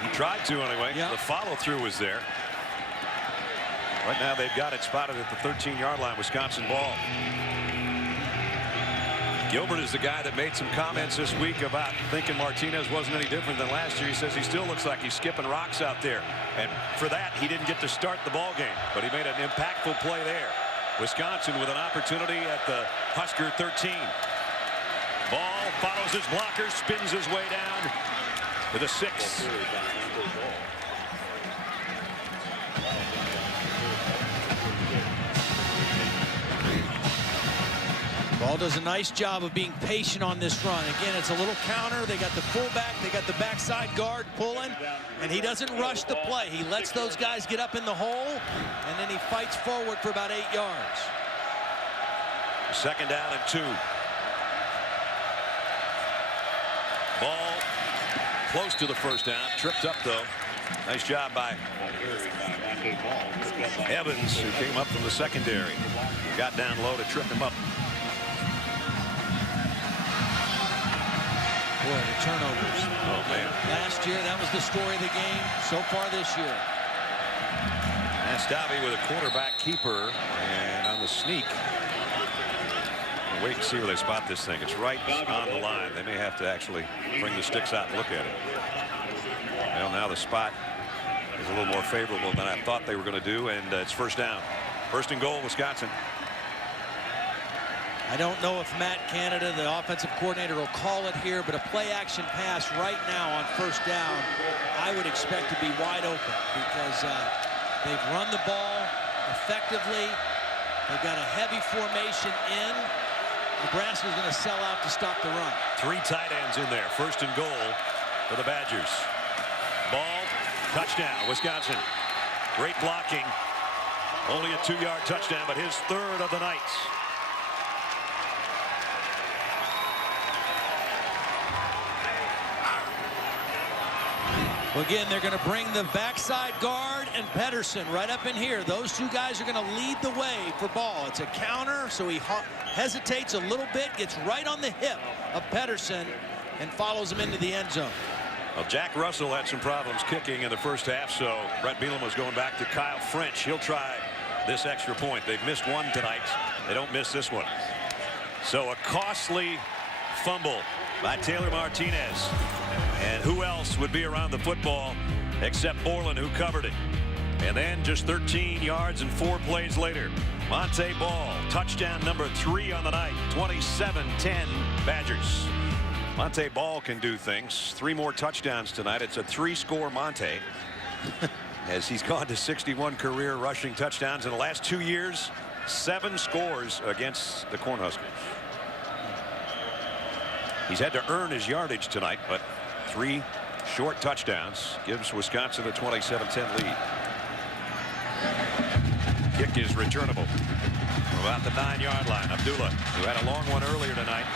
He tried to anyway. Yep. The follow-through was there. Right now they've got it spotted at the 13-yard line. Wisconsin ball. Gilbert is the guy that made some comments this week about thinking Martinez wasn't any different than last year. He says he still looks like he's skipping rocks out there. And for that, he didn't get to start the ball game, but he made an impactful play there. Wisconsin with an opportunity at the Husker 13. Ball follows his blocker, spins his way down to the 6. Ball does a nice job of being patient on this run. Again, it's a little counter. They got the fullback. They got the backside guard pulling. And he doesn't rush the play. He lets those guys get up in the hole. And then he fights forward for about 8 yards. 2nd down and 2. Ball close to the 1st down. Tripped up, though. Nice job by Evans, who came up from the secondary. Got down low to trip him up. Boy, the turnovers. Oh, man. Last year, that was the story of the game. So far this year. Astavi with a quarterback keeper, and on the sneak. We'll wait and see where they spot this thing. It's right on the line. They may have to actually bring the sticks out and look at it. Well, now the spot is a little more favorable than I thought they were going to do, and it's 1st down. 1st and goal, Wisconsin. I don't know if Matt Canada, the offensive coordinator, will call it here, but a play-action pass right now on 1st down, I would expect to be wide open because they've run the ball effectively. They've got a heavy formation in. Nebraska's going to sell out to stop the run. 3 tight ends in there. 1st and goal for the Badgers. Ball, touchdown, Wisconsin. Great blocking. Only a 2-yard touchdown, but his 3rd of the night. Well, again, they're going to bring the backside guard and Pedersen right up in here. Those 2 guys are going to lead the way for Ball. It's a counter, so he hesitates a little bit, gets right on the hip of Pedersen, and follows him into the end zone. Well, Jack Russell had some problems kicking in the 1st half, so Brett Bielema was going back to Kyle French. He'll try this extra point. They've missed 1 tonight. They don't miss this one. So a costly fumble by Taylor Martinez. And who else would be around the football except Borland, who covered it. And then just 13 yards and 4 plays later, Montee Ball, touchdown number 3 on the night. 27-10 Badgers. Montee Ball can do things. 3 more touchdowns tonight. It's a 3-score Montee as he's gone to 61 career rushing touchdowns in the last 2 years. 7 scores against the Cornhuskers. He's had to earn his yardage tonight, but 3 short touchdowns gives Wisconsin a 27-10 lead. Kick is returnable from about the 9-yard line. Abdullah, who had a long one earlier tonight.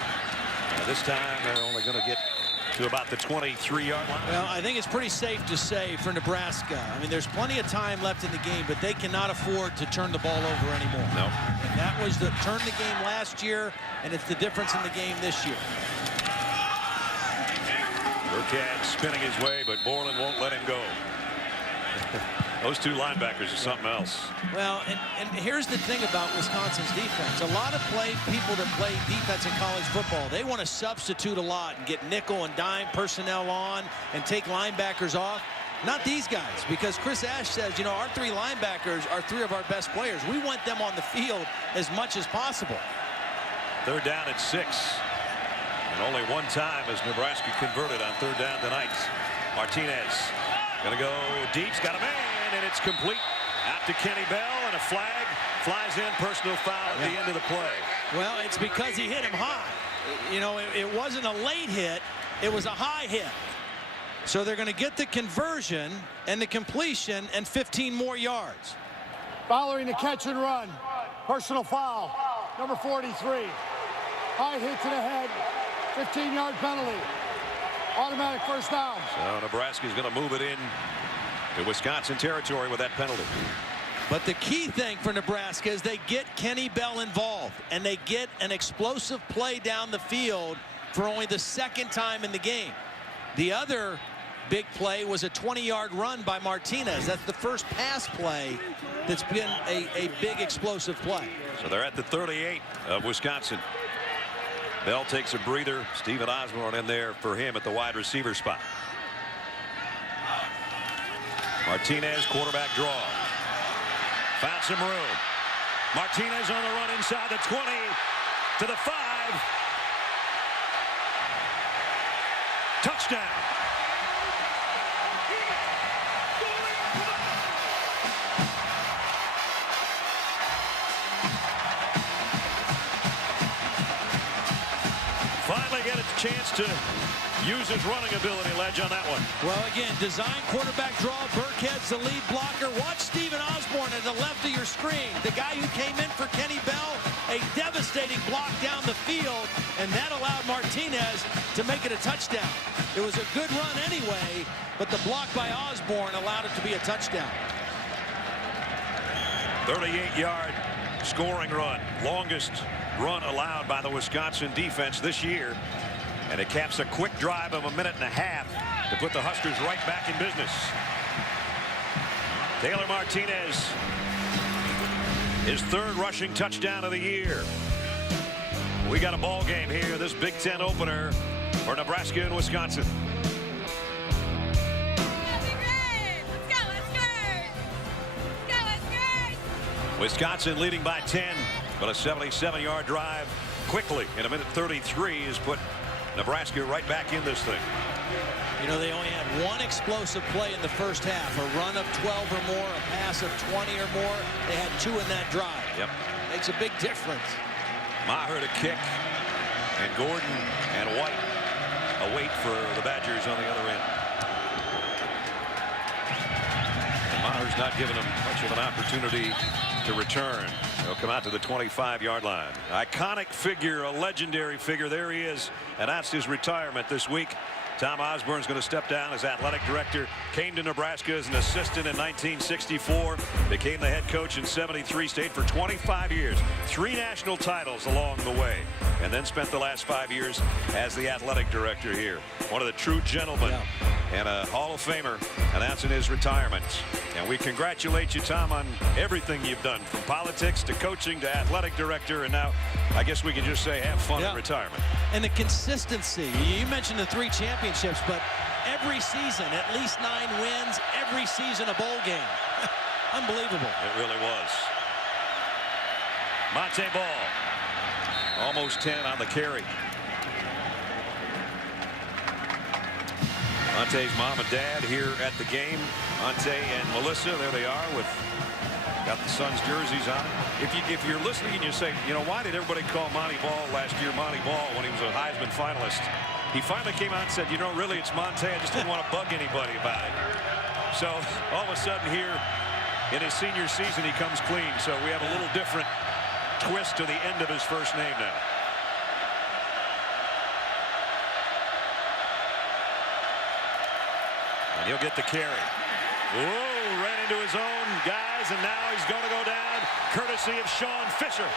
This time they're only going to get to about the 23-yard line. Well, I think it's pretty safe to say for Nebraska. I mean, there's plenty of time left in the game, but they cannot afford to turn the ball over anymore. No. And that was the turn the game last year, and it's the difference in the game this year. Burkhead spinning his way, but Borland won't let him go. Those 2 linebackers are something else. Well, and here's the thing about Wisconsin's defense. A lot of people that play defense in college football, they want to substitute a lot and get nickel and dime personnel on and take linebackers off. Not these guys, because Chris Ash says, you know, our 3 linebackers are 3 of our best players. We want them on the field as much as possible. 3rd down and 6. And only 1 time has Nebraska converted on 3rd down tonight. Martinez going to go deep. He's got a man, and it's complete. Out to Kenny Bell, and a flag flies in. Personal foul at the end of the play. Well, it's because he hit him high. You know, it wasn't a late hit. It was a high hit. So they're going to get the conversion and the completion and 15 more yards. Following the catch and run. Personal foul. Number 43. High hit to the head. 15-yard penalty. Automatic 1st down. So Nebraska's going to move it in to Wisconsin territory with that penalty. But the key thing for Nebraska is they get Kenny Bell involved, and they get an explosive play down the field for only the 2nd time in the game. The other big play was a 20-yard run by Martinez. That's the first pass play that's been a big explosive play. So they're at the 38 of Wisconsin. Bell takes a breather. Stephen Osborne in there for him at the wide receiver spot. Martinez, quarterback draw. Found some room. Martinez on the run inside the 20 to the 5. Touchdown. Finally get a chance to use his running ability, Ledge, on that one. Well, again, design quarterback draw. Burkhead's the lead blocker. Watch Stephen Osborne at the left of your screen. The guy who came in for Kenny Bell, a devastating block down the field, and that allowed Martinez to make it a touchdown. It was a good run anyway, but the block by Osborne allowed it to be a touchdown. 38-yard scoring run. Longest run allowed by the Wisconsin defense this year. And it caps a quick drive of 1.5 minutes to put the Huskers right back in business. Taylor Martinez, his 3rd rushing touchdown of the year. We got a ball game here, this Big Ten opener for Nebraska and Wisconsin. Wisconsin leading by 10, but a 77-yard drive quickly in 1:33 has put Nebraska right back in this thing. You know, they only had one explosive play in the first half, a run of 12 or more, a pass of 20 or more. They had 2 in that drive. Yep. Makes a big difference. Maher to kick, and Gordon and White await for the Badgers on the other end. And Maher's not giving them much of an opportunity to return. He'll come out to the 25-yard line. Iconic figure, a legendary figure. There he is. Announced his retirement this week. Tom Osborne's going to step down as athletic director. Came to Nebraska as an assistant in 1964. Became the head coach in '73. Stayed for 25 years. 3 national titles along the way. And then spent the last 5 years as the athletic director here. One of the true gentlemen. Yeah. And a Hall of Famer announcing his retirement. And we congratulate you, Tom, on everything you've done, from politics to coaching to athletic director. And now I guess we can just say have fun in retirement. And the consistency. You mentioned the 3 championships, but every season at least 9 wins, every season a bowl game. Unbelievable. It really was. Montee Ball, almost 10 on the carry. Montee's mom and dad here at the game. Montee and Melissa, there they are, with got the Suns jerseys on. If you're listening and you say, you know, why did everybody call Montee Ball last year Montee Ball when he was a Heisman finalist? He finally came out and said, you know, really it's Montee. I just didn't want to bug anybody about it. So all of a sudden here in his senior season he comes clean. So we have a little different twist to the end of his first name now. And he'll get the carry. Whoa, ran into his own guys, and now he's going to go down courtesy of Sean Fisher.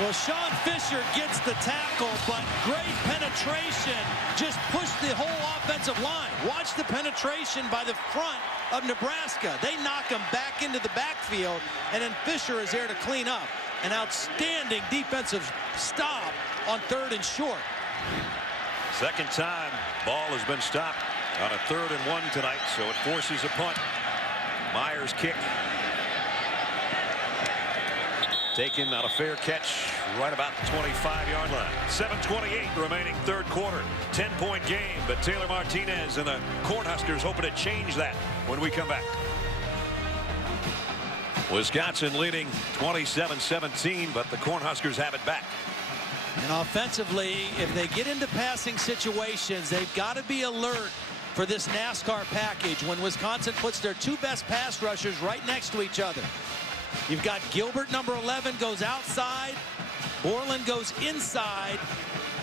Well, Sean Fisher gets the tackle, but great penetration. Just pushed the whole offensive line. Watch the penetration by the front of Nebraska. They knock him back into the backfield, and then Fisher is there to clean up. An outstanding defensive stop on 3rd and short. Second time Ball has been stopped on a 3rd and 1 tonight, so it forces a punt. Myers kick. Taken on a fair catch right about the 25-yard line. 7:28 remaining 3rd quarter. 10-point game, but Taylor Martinez and the Cornhuskers hoping to change that when we come back. Wisconsin leading 27-17, but the Cornhuskers have it back. And offensively, if they get into passing situations, they've got to be alert for this NASCAR package when Wisconsin puts their 2 best pass rushers right next to each other. You've got Gilbert, number 11, goes outside. Borland goes inside,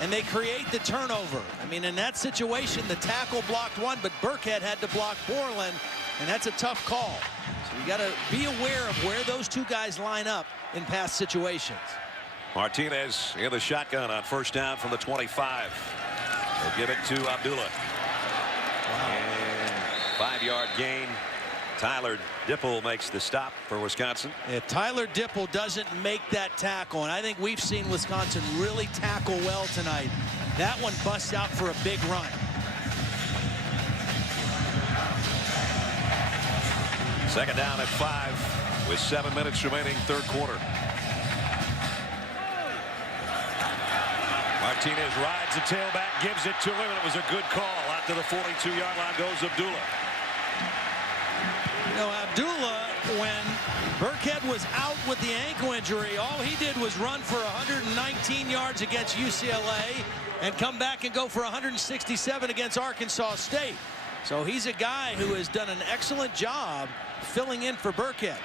and they create the turnover. I mean, in that situation, the tackle blocked one, but Burkhead had to block Borland, and that's a tough call. So you got to be aware of where those 2 guys line up in pass situations. Martinez in the shotgun on 1st down from the 25. They'll give it to Abdullah. Wow. And 5-yard gain Tyler Dipple makes the stop for Wisconsin. If Tyler Dipple doesn't make that tackle, and I think we've seen Wisconsin really tackle well tonight, that one busts out for a big run. Second down at 5 with 7 minutes remaining, third quarter. Martinez rides the tailback, gives it to him, and it was a good call. Out to the 42-yard line goes Abdullah. You know, Abdullah, when Burkhead was out with the ankle injury, all he did was run for 119 yards against UCLA and come back and go for 167 against Arkansas State. So he's a guy who has done an excellent job filling in for Burkhead.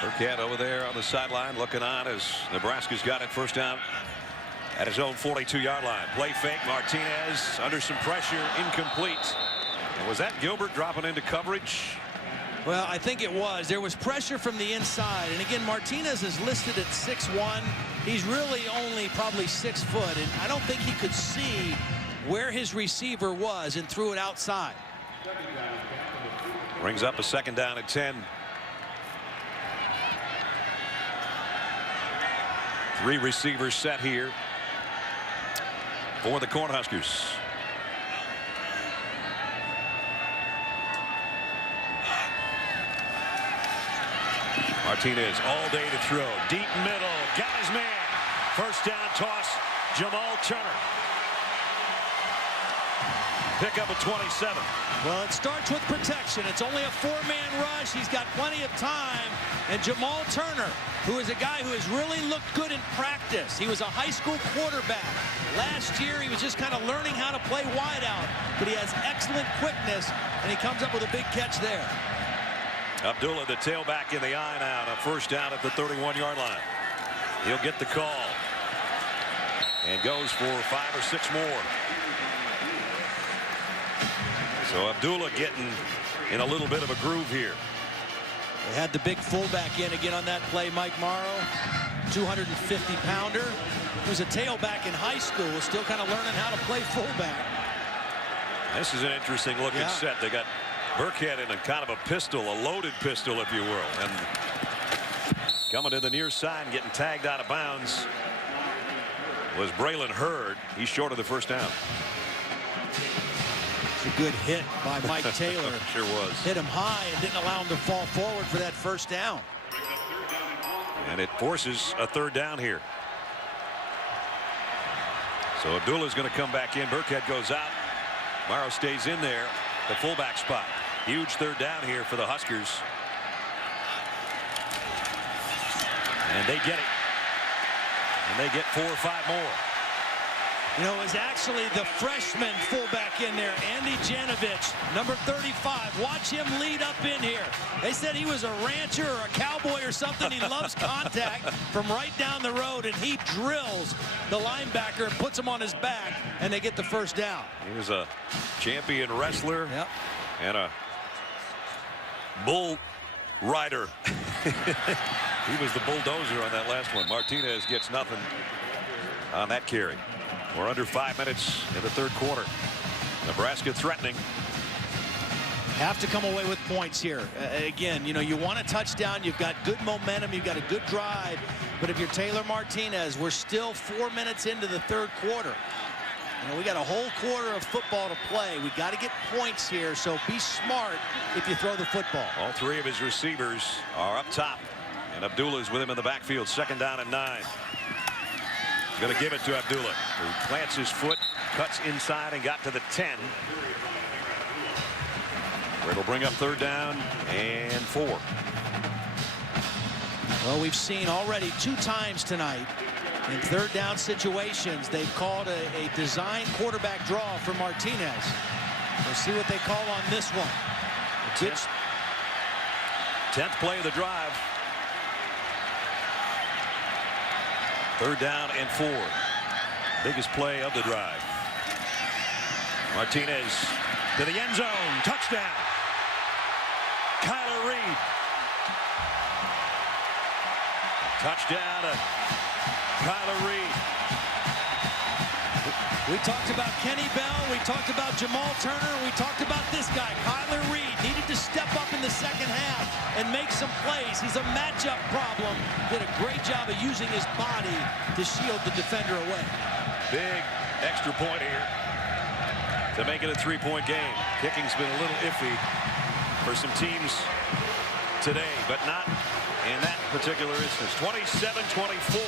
Burkhead over there on the sideline looking on as Nebraska's got it first down at his own 42-yard line. Play fake. Martinez under some pressure, incomplete. And was that Gilbert dropping into coverage? Well, I think it was. There was pressure from the inside. And again, Martinez is listed at 6'1". He's really only probably 6 foot. And I don't think he could see where his receiver was and threw it outside. Brings up a second down at 10. 3 receivers set here for the Cornhuskers. Martinez all day to throw. Deep middle. Got his man. First down toss. Jamal Turner. Pick up at 27. Well, it starts with protection. It's only a 4-man rush. He's got plenty of time. And Jamal Turner, who is a guy who has really looked good in practice. He was a high school quarterback. Last year, he was just kind of learning how to play wide out. But he has excellent quickness, and he comes up with a big catch there. Abdullah, the tailback in the eye now. A first down at the 31-yard line. He'll get the call. And goes for 5 or 6 more. So Abdullah getting in a little bit of a groove here. They had the big fullback in again on that play, Mike Morrow. 250-pounder. He was a tailback in high school, still kind of learning how to play fullback. This is an interesting looking set. They got Burkhead in a kind of a pistol, a loaded pistol, if you will. And coming to the near side and getting tagged out of bounds was Braylon Hurd. He's short of the first down. It's a good hit by Mike Taylor. Sure was. Hit him high and didn't allow him to fall forward for that first down. And it forces a third down here. So Abdullah's going to come back in. Burkhead goes out. Morrow stays in there. The fullback spot. Huge third down here for the Huskers. And they get it. And they get 4 or 5 more. You know, it was actually the freshman fullback in there, Andy Janovich, number 35. Watch him lead up in here. They said he was a rancher or a cowboy or something. He loves contact from right down the road, and he drills the linebacker and puts him on his back, and they get the first down. He was a champion wrestler and a bull rider. He was the bulldozer on that last one. Martinez gets nothing on that carry. We're under 5 minutes in the third quarter. Nebraska threatening. Have to come away with points here. Again, you know, you want a touchdown. You've got good momentum. You've got a good drive. But if you're Taylor Martinez, we're still 4 minutes into the third quarter. You know, we got a whole quarter of football to play. We got to get points here, so be smart if you throw the football. All 3 of his receivers are up top, and Abdullah's with him in the backfield. Second down and 9. Going to give it to Abdullah, who plants his foot, cuts inside, and got to the 10. Where it'll bring up third down and 4. Well, we've seen already 2 times tonight in third down situations they've called a design quarterback draw for Martinez. We'll see what they call on this one. 10th play of the drive. Third down and 4. Biggest play of the drive. Martinez to the end zone. Touchdown. Kyler Reed. Touchdown to Kyler Reed. We talked about Kenny Bell, we talked about Jamal Turner, we talked about this guy, Kyler Reed, needed to step up in the second half and make some plays. He's a matchup problem. Did a great job of using his body to shield the defender away. Big extra point here to make it a 3-point game. Kicking's been a little iffy for some teams today, but not in that particular instance. 27-24,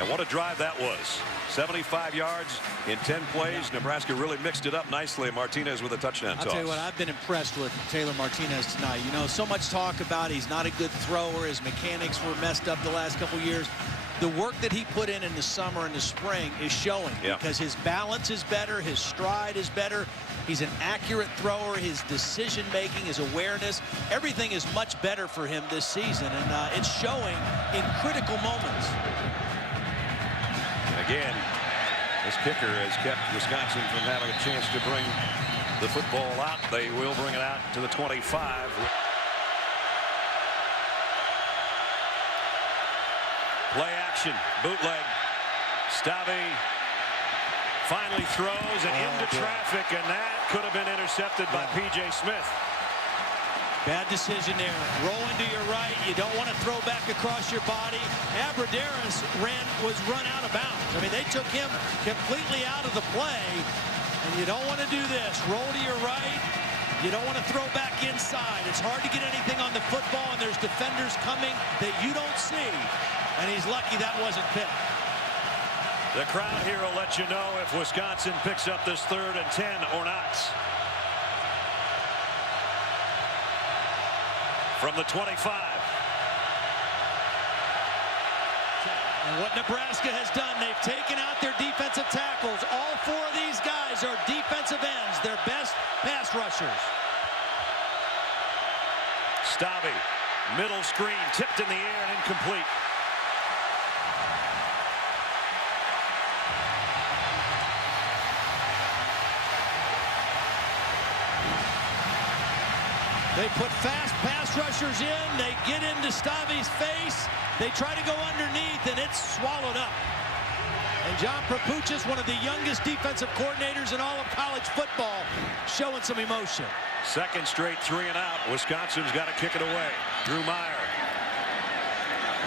and what a drive that was. 75 yards in 10 plays. Nebraska really mixed it up nicely, and Martinez with a touchdown toss. I'll tell you what, I've been impressed with Taylor Martinez tonight. You know, so much talk about he's not a good thrower. His mechanics were messed up the last couple years. The work that he put in the summer and the spring is showing, because his balance is better, his stride is better. He's an accurate thrower. His decision making, his awareness, everything is much better for him this season, and it's showing in critical moments. And again, this kicker has kept Wisconsin from having a chance to bring the football out. They will bring it out to the 25. Play action, bootleg. Stavy finally throws and into traffic, and that could have been intercepted by P.J. Smith. Bad decision there. Roll into your right. You don't want to throw back across your body. Abradaris was run out of bounds. I mean, they took him completely out of the play, and you don't want to do this. Roll to your right. You don't want to throw back inside. It's hard to get anything on the football, and there's defenders coming that you don't see, and he's lucky that wasn't picked. The crowd here will let you know if Wisconsin picks up this 3rd and 10 or not. From the 25. And what Nebraska has done, they've taken out their defensive tackles. All 4 of these guys are defensive ends, their best pass rushers. Stavy, middle screen, tipped in the air and incomplete. They put fast pass rushers in. They get into Stavy's face. They try to go underneath, and it's swallowed up. And John Prapuchis, one of the youngest defensive coordinators in all of college football, showing some emotion. Second straight 3 and out. Wisconsin's got to kick it away. Drew Meyer.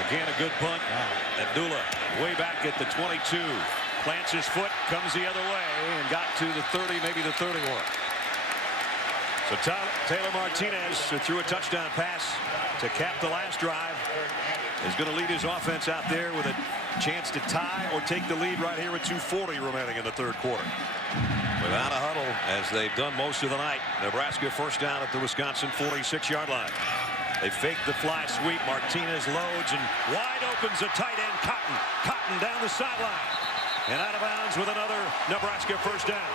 Again, a good punt. Abdullah way back at the 22. Plants his foot, comes the other way, and got to the 30, maybe the 31. So Taylor Martinez threw a touchdown pass to cap the last drive. Is going to lead his offense out there with a chance to tie or take the lead right here with 2:40 remaining in the 3rd quarter. Without a huddle, as they've done most of the night, Nebraska first down at the Wisconsin 46-yard line. They fake the fly sweep. Martinez loads, and wide opens a tight end, Cotton. Cotton down the sideline and out of bounds with another Nebraska first down.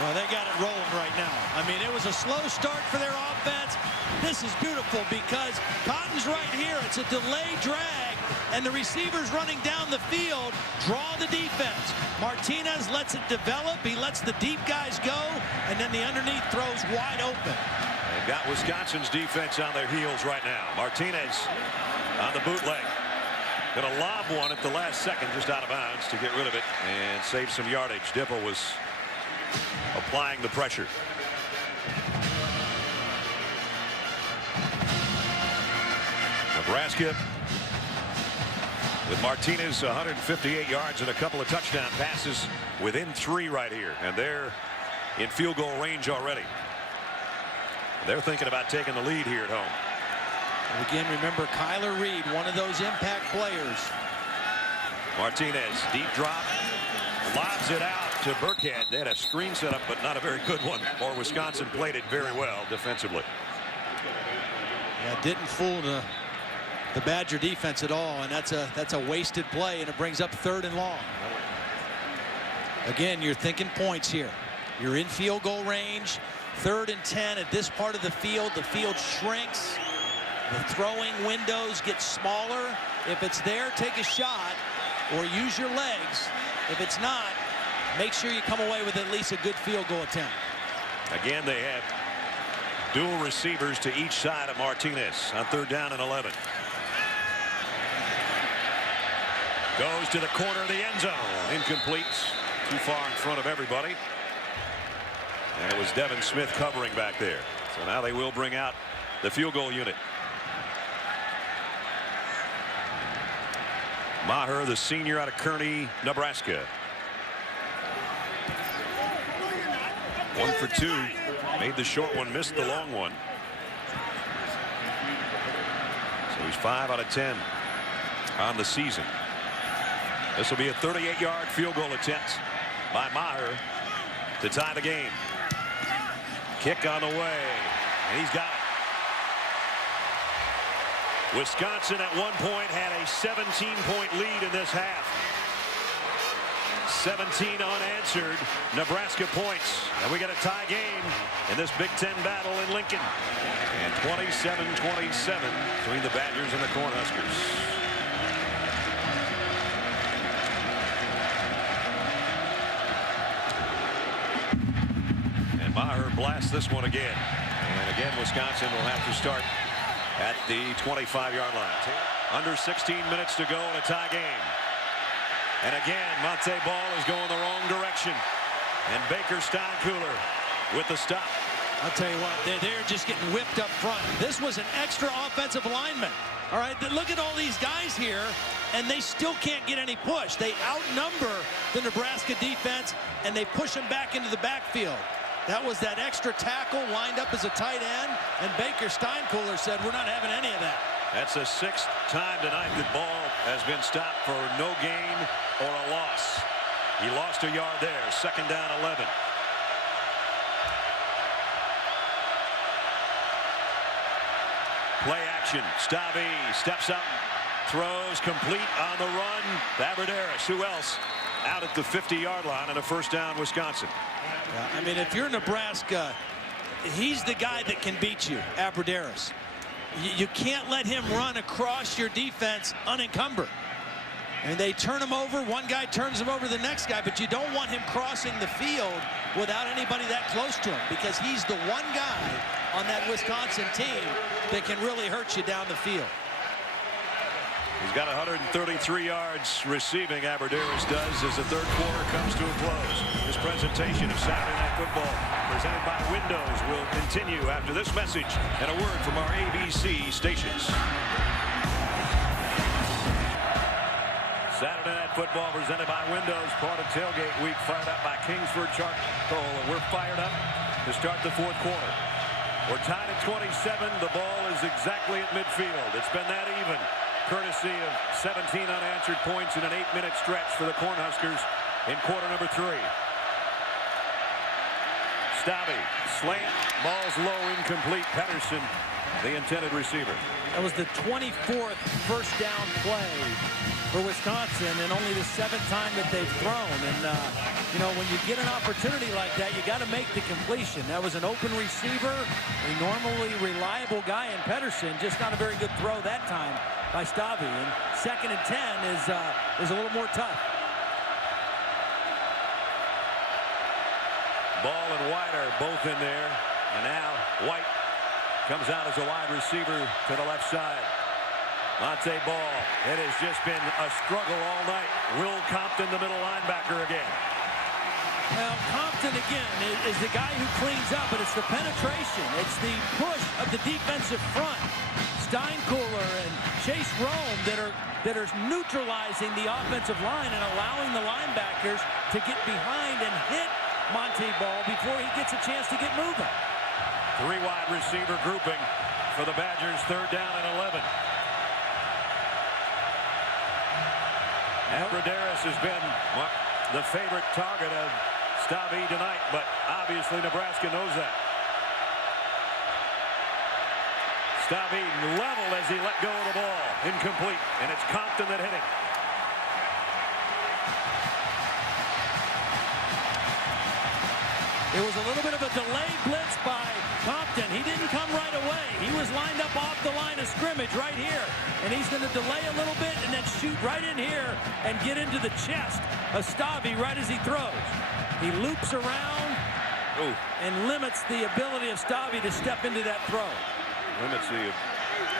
Well, they got it rolling right now. I mean, it was a slow start for their offense. This is beautiful because Cotton's right here. It's a delayed drag, and the receivers running down the field draw the defense. Martinez lets it develop. He lets the deep guys go, and then the underneath throws wide open. They've got Wisconsin's defense on their heels right now. Martinez on the bootleg. Going to lob one at the last second, just out of bounds to get rid of it and save some yardage. Dipple was applying the pressure. Nebraska with Martinez 158 yards and a couple of touchdown passes within 3 right here, and they're in field goal range already. They're thinking about taking the lead here at home. And again, remember Kyler Reed, one of those impact players. Martinez, deep drop, lobs it out to Burkhead. They had a screen set up, but not a very good one. Or Wisconsin played it very well defensively. Yeah, didn't fool the Badger defense at all, and that's a wasted play, and it brings up 3rd and long. Again, you're thinking points here. You're in field goal range. 3rd and 10 at this part of the field shrinks. The throwing windows get smaller. If it's there, take a shot or use your legs. If it's not, make sure you come away with at least a good field goal attempt. Again, they have dual receivers to each side of Martinez on 3rd down and 11. Goes to the corner of the end zone. Incomplete. too far in front of everybody. And it was Devin Smith covering back there. So now they will bring out the field goal unit. Maher, the senior out of Kearney, Nebraska. 1 for 2. Made the short one, missed the long one. So he's 5 out of 10 on the season. This will be a 38-yard field goal attempt by Maher to tie the game. Kick on the way, and he's got it. Wisconsin at one point had a 17-point lead in this half. 17 unanswered Nebraska points, and we got a tie game in this Big Ten battle in Lincoln. And 27-27 between the Badgers and the Cornhuskers. And Maher blasts this one again. And again, Wisconsin will have to start at the 25-yard line. Under 16 minutes to go in a tie game. And again, Montee Ball is going the wrong direction. And Baker Steinkühler with the stop. I'll tell you what, they're just getting whipped up front. This was an extra offensive lineman. All right, look at all these guys here, and they still can't get any push. They outnumber the Nebraska defense, and they push them back into the backfield. That was that extra tackle lined up as a tight end, and Baker Steinkühler said, we're not having any of that. That's the 6th time tonight that Ball has been stopped for no gain or a loss. He lost a yard there. 2nd down, 11. Play action. Stavi steps up, throws complete on the run. Aberderis, who else? Out at the 50-yard line and a 1st down, Wisconsin. Yeah, I mean, if you're Nebraska, he's the guy that can beat you, Aberderis. You can't let him run across your defense unencumbered. And they turn him over. One guy turns him over to the next guy, but you don't want him crossing the field without anybody that close to him, because he's the one guy on that Wisconsin team that can really hurt you down the field. He's got 133 yards receiving, Aberderis does, as the 3rd quarter comes to a close. This presentation of Saturday Night Football, presented by Windows, will continue after this message and a word from our ABC stations. Saturday Night Football presented by Windows, part of Tailgate Week, fired up by Kingsford Charcoal, and we're fired up to start the 4th quarter. We're tied at 27. The ball is exactly at midfield. It's been that even, courtesy of 17 unanswered points in an 8-minute stretch for the Cornhuskers in quarter number 3. Stavi, slant, ball's low, incomplete. Pedersen, the intended receiver. That was the 24th 1st down play for Wisconsin, and only the 7th time that they've thrown. And you know, when you get an opportunity like that, you got to make the completion. That was an open receiver, a normally reliable guy in Pedersen, just not a very good throw that time by Stavi. And 2nd and 10 is a little more tough. Ball and White are both in there, and now White comes out as a wide receiver to the left side. Montee Ball. It has just been a struggle all night. Will Compton, the middle linebacker, again. Now, Compton, again, is the guy who cleans up, but it's the penetration. It's the push of the defensive front. Steinkühler and Chase Rome that are neutralizing the offensive line and allowing the linebackers to get behind and hit Montee Ball before he gets a chance to get moving. 3 wide receiver grouping for the Badgers, 3rd down and 11. Aberderis has been the favorite target of Stavi tonight, but obviously Nebraska knows that. Stavi level as he let go of the ball. Incomplete, and it's Compton that hit him. It was a little bit of a delayed blitz by Compton. He didn't come right away. He was lined up off the line of scrimmage right here. And he's going to delay a little bit and then shoot right in here and get into the chest of Stavi right as he throws. He loops around and limits the ability of Stavi to step into that throw. Limits the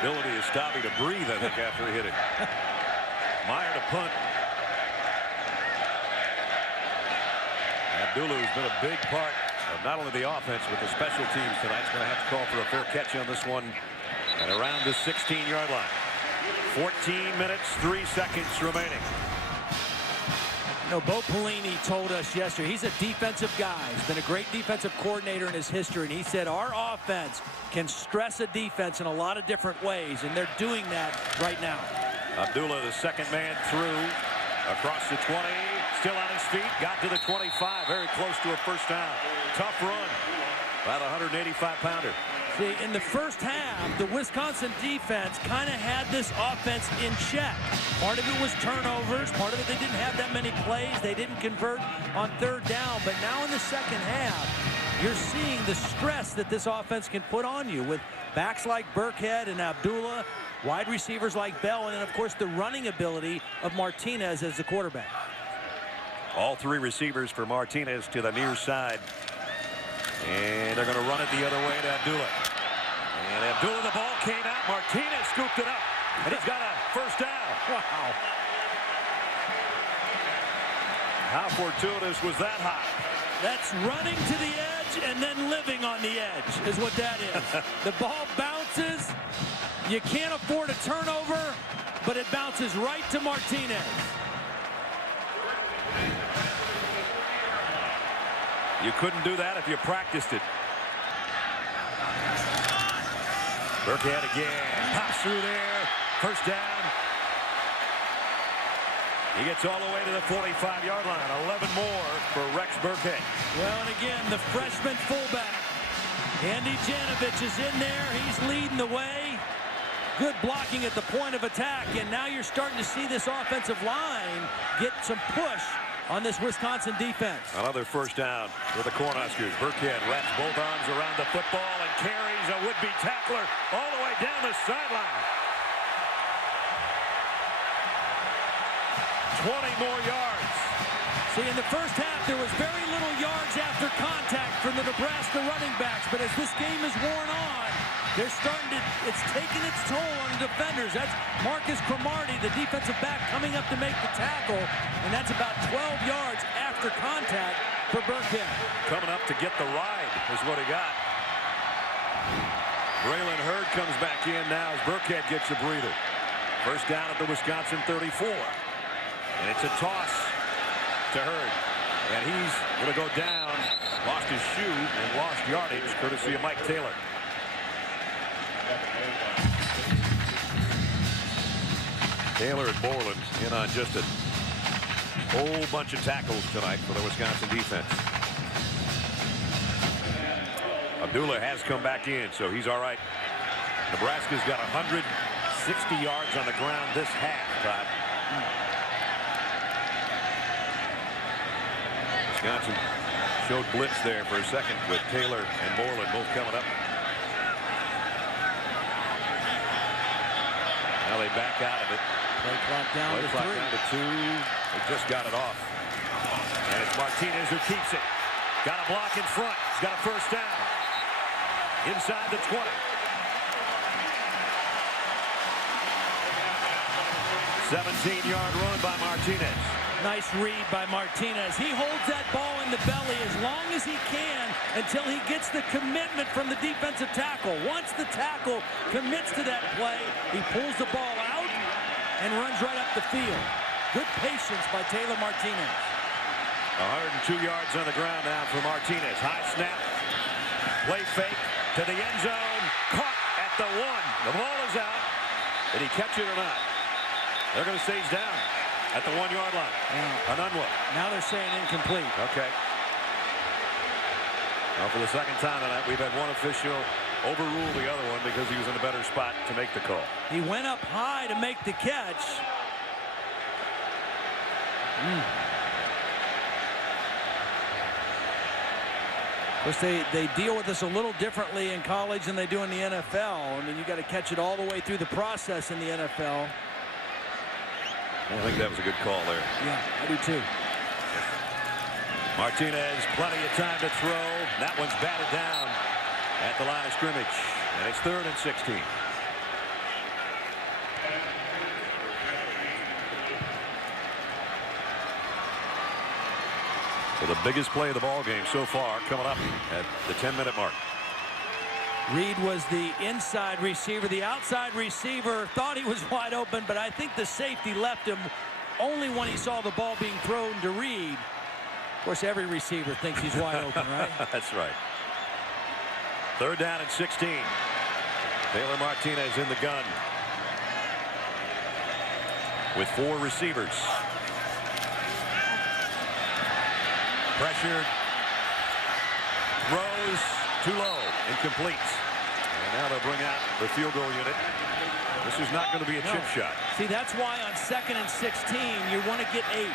ability of Stavi to breathe, I think, after he hit it. Meyer to punt. Abdullah, who's been a big part of not only the offense but the special teams tonight, is going to have to call for a fair catch on this one at around the 16-yard line. 14 minutes, 3 seconds remaining. You know, Bo Pelini told us yesterday, he's a defensive guy. He's been a great defensive coordinator in his history, and he said our offense can stress a defense in a lot of different ways, and they're doing that right now. Abdullah, the second man through, across the 20, still on his feet, got to the 25, very close to a first down. Tough run by the 185-pounder. See, in the first half, the Wisconsin defense kind of had this offense in check. Part of it was turnovers. Part of it, they didn't have that many plays. They didn't convert on third down. But now in the second half, you're seeing the stress that this offense can put on you with backs like Burkhead and Abdullah, wide receivers like Bell, and then, of course, the running ability of Martinez as the quarterback. All three receivers for Martinez to the near side. And they're going to run it the other way to Abdullah. And Abdullah, the ball came out. Martinez scooped it up. And he's got a first down. Wow. How fortuitous was that hop? That's running to the edge and then living on the edge is what that is. The ball bounces. You can't afford a turnover, but it bounces right to Martinez. You couldn't do that if you practiced it. Burkhead again. Pops through there. First down. He gets all the way to the 45-yard line. 11 more for Rex Burkhead. Well, and again, the freshman fullback. Andy Janovich is in there. He's leading the way. Good blocking at the point of attack. And now you're starting to see this offensive line get some push on this Wisconsin defense. Another first down for the Cornhuskers. Burkhead wraps both arms around the football and carries a would-be tackler all the way down the sideline. 20 more yards. See, in the first half, there was very little yards after contact from the Nebraska running backs, but as this game is worn on, they're starting to, it's taking its toll on the defenders. That's Marcus Cromartie, the defensive back, coming up to make the tackle, and that's about 12 yards after contact for Burkhead. Coming up to get the ride is what he got. Braylon Hurd comes back in now as Burkhead gets a breather. First down at the Wisconsin 34. And it's a toss to Hurd. And he's going to go down. Lost his shoe and lost yardage courtesy of Mike Taylor. Taylor and Borland in on just a whole bunch of tackles tonight for the Wisconsin defense. Abdullah has come back in, so he's all right. Nebraska's got 160 yards on the ground this half, Todd. Wisconsin showed blitz there for a second with Taylor and Borland both coming up. Now they back out of it. Play clock down to 3. Down to 2. They just got it off. And it's Martinez who keeps it. Got a block in front. He's got a first down. Inside the 20. 17-yard run by Martinez. Nice read by Martinez. He holds that ball in the belly as long as he can until he gets the commitment from the defensive tackle. Once the tackle commits to that play, he pulls the ball out and runs right up the field. Good patience by Taylor Martinez. 102 yards on the ground now for Martinez. High snap. Play fake to the end zone. Caught at the 1. The ball is out. Did he catch it or not? They're going to say he's down at the 1-yard line. An unlook. Now they're saying incomplete. Okay. Well, for the second time tonight, we've had one official overrule the other one because he was in a better spot to make the call. He went up high to make the catch. Of course, they deal with this a little differently in college than they do in the NFL. I mean, you got to catch it all the way through the process in the NFL. I think that was a good call there. Yeah, I do too. Martinez, plenty of time to throw. That one's batted down at the line of scrimmage. And it's 3rd and 16. for the biggest play of the ball game so far, coming up at the 10-minute mark. Reed was the inside receiver. The outside receiver thought he was wide open, but I think the safety left him only when he saw the ball being thrown to Reed. Of course, every receiver thinks he's wide open, right? That's right. 3rd down and 16. Taylor Martinez in the gun with 4 receivers. Pressured. Throws too low. Incomplete. And now they'll bring out the field goal unit. This is not going to be a chip shot. See, that's why on 2nd and 16, you want to get 8.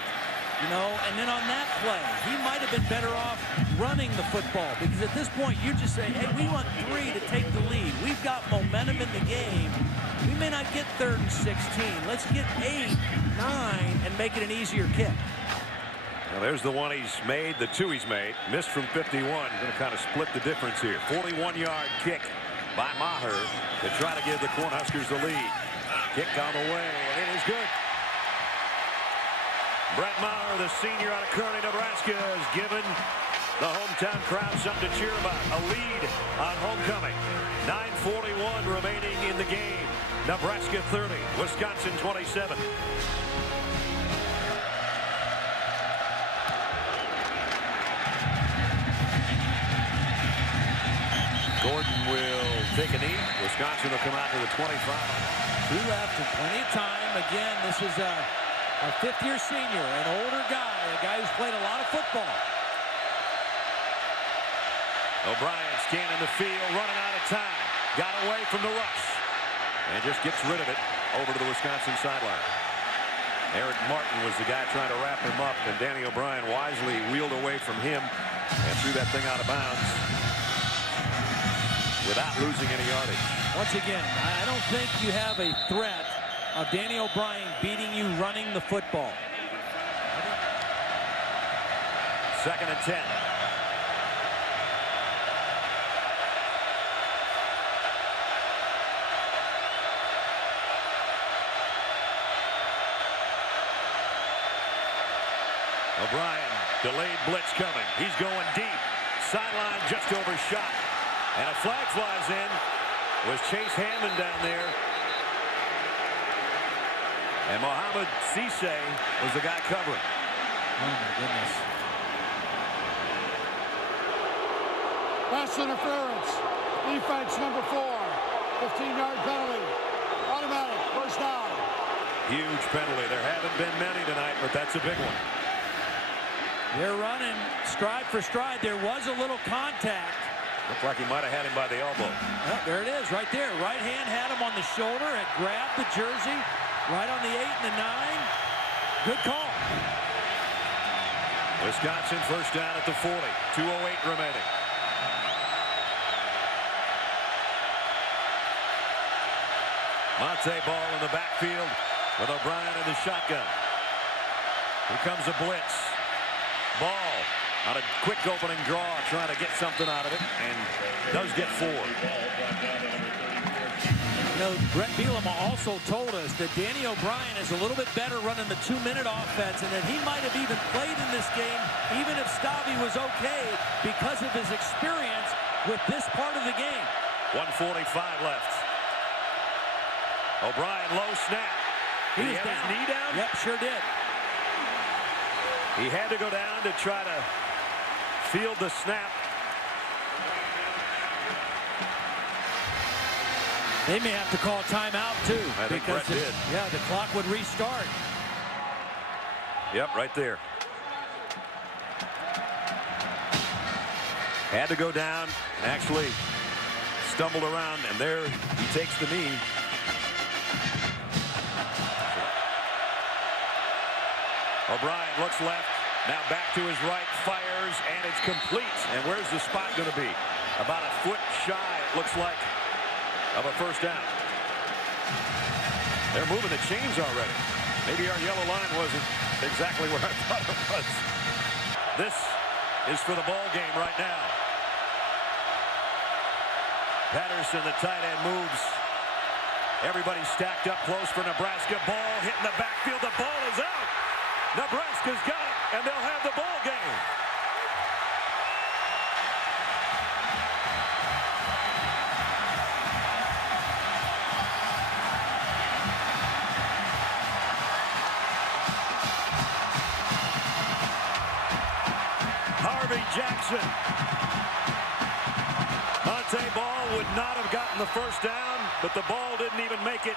You know, and then on that play, he might have been better off running the football, because at this point you just say, hey, we want 3 to take the lead. We've got momentum in the game. We may not get 3rd and 16. Let's get 8, 9, and make it an easier kick. Well, there's the one he's made, the 2 he's made. Missed from 51. Going to kind of split the difference here. 41-yard kick by Maher to try to give the Cornhuskers the lead. Kick on the way, and it is good. Brett Maher, the senior out of Kearney, Nebraska, has given the hometown crowd something to cheer about. A lead on homecoming. 9:41 remaining in the game. Nebraska 30, Wisconsin 27. Gordon will take a knee. Wisconsin will come out to the 25. 2 left and plenty of time. Again, this is a 5th-year senior, an older guy, a guy who's played a lot of football. O'Brien scanning the field, running out of time. Got away from the rush. And just gets rid of it over to the Wisconsin sideline. Eric Martin was the guy trying to wrap him up, and Danny O'Brien wisely wheeled away from him and threw that thing out of bounds without losing any yardage. Once again, I don't think you have a threat of Danny O'Brien beating you running the football. 2nd and 10. O'Brien, delayed blitz coming. He's going deep. Sideline just overshot. And a flag flies in. Was Chase Hammond down there. And Mohamed Cisse was the guy covering. Oh, my goodness. Pass interference. Defense number 4. 15-yard penalty. Automatic. First down. Huge penalty. There haven't been many tonight, but that's a big one. They're running stride for stride. There was a little contact. Looked like he might have had him by the elbow. Well, there it is, right there. Right hand had him on the shoulder. It grabbed the jersey. Right on the 8 and the 9. Good call. Wisconsin first down at the 40. 2:08 remaining. Montee Ball in the backfield with O'Brien in the shotgun. Here comes a blitz. Ball on a quick opening draw, trying to get something out of it, and does get 4. You know, Brett Bielema also told us that Danny O'Brien is a little bit better running the 2-minute offense, and that he might have even played in this game even if Stavi was okay because of his experience with this part of the game. 1:45 left. O'Brien, low snap. Did he have his knee down? Yep, sure did. He had to go down to try to field the snap. They may have to call timeout too. I think Brett did. Yeah, the clock would restart. Yep, right there. Had to go down and actually stumbled around, and there he takes the knee. O'Brien looks left, now back to his right, fires, and it's complete. And where's the spot going to be? About a foot shy, it looks like, of a first down. They're moving the chains already. Maybe our yellow line wasn't exactly where I thought it was. This is for the ball game right now. Patterson, the tight end, moves. Everybody stacked up close for Nebraska. Ball hitting the backfield. The ball is out. Nebraska's got it, and they'll have the ball game. Harvey Jackson. Montee Ball would not have gotten the first down, but the ball didn't even make it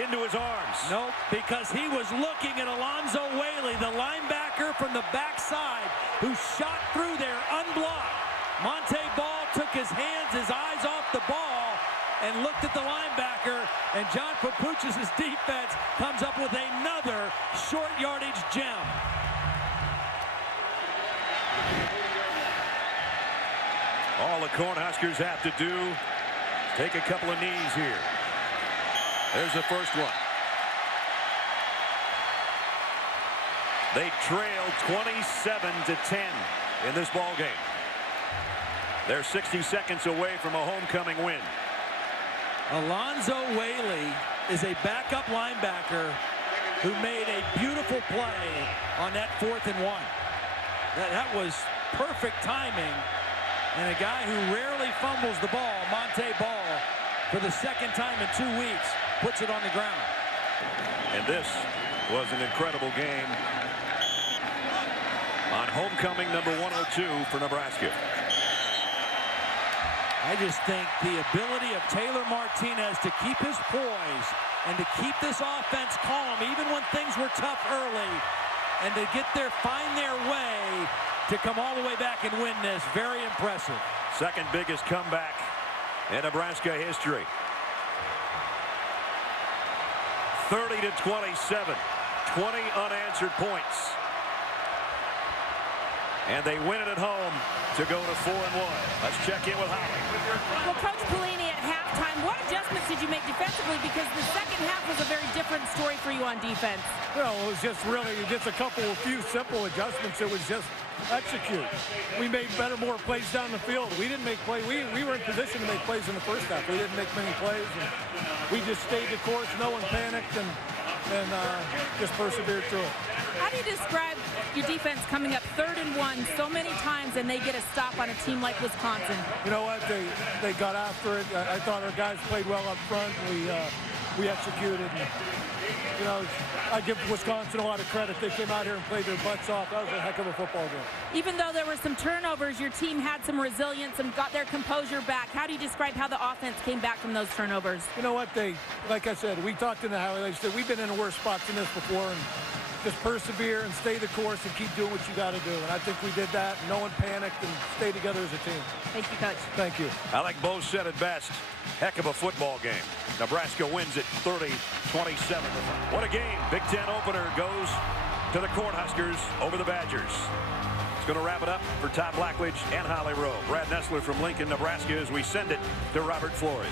into his arms. Nope, because he was looking at Alonzo Whaley, the linebacker from the backside, who shot through there unblocked. Montee Ball took his hands, his eyes off the ball, and looked at the linebacker, and John Papuchis' defense comes up with another short yardage gem. All the Cornhuskers have to do is take a couple of knees here. There's the first one. They trailed 27-10 in this ball game. They're 60 seconds away from a homecoming win. Alonzo Whaley is a backup linebacker who made a beautiful play on that 4th and 1. That was perfect timing. And a guy who rarely fumbles the ball, Montee Ball, for the second time in 2 weeks, puts it on the ground. And this was an incredible game on homecoming number 102 for Nebraska. I just think the ability of Taylor Martinez to keep his poise and to keep this offense calm, even when things were tough early, and to get there, find their way to come all the way back and win this. Very impressive. Second biggest comeback in Nebraska history. 30-27, 20 unanswered points. And they win it at home to go to 4-1. Let's check in with Holly. Well, Coach Pelini, at halftime, what adjustments did you make defensively? Because the second half was a very different story for you on defense. Well, it was just really just a few simple adjustments. It was just execute. We made more plays down the field. We didn't make plays. We were in position to make plays in the first half. We didn't make many plays. And we just stayed the course. No one panicked and just persevered through it. How do you describe your defense coming up 3rd and 1 so many times and they get a stop on a team like Wisconsin? You know what? They got after it. I thought our guys played well up front. We executed. And, you know, I give Wisconsin a lot of credit. They came out here and played their butts off. That was a heck of a football game. Even though there were some turnovers, your team had some resilience and got their composure back. How do you describe how the offense came back from those turnovers? You know what? Like I said, we talked in the highlights. We've been in a worse spot than this before, and just persevere and stay the course and keep doing what you got to do. And I think we did that. No one panicked and stayed together as a team. Thank you, Coach. Thank you. I think Bo said it best. Heck of a football game. Nebraska wins it 30-27. What a game. Big Ten opener goes to the Cornhuskers over the Badgers. It's going to wrap it up for Todd Blackledge and Holly Rowe. Brad Nessler from Lincoln, Nebraska, as we send it to Robert Flores.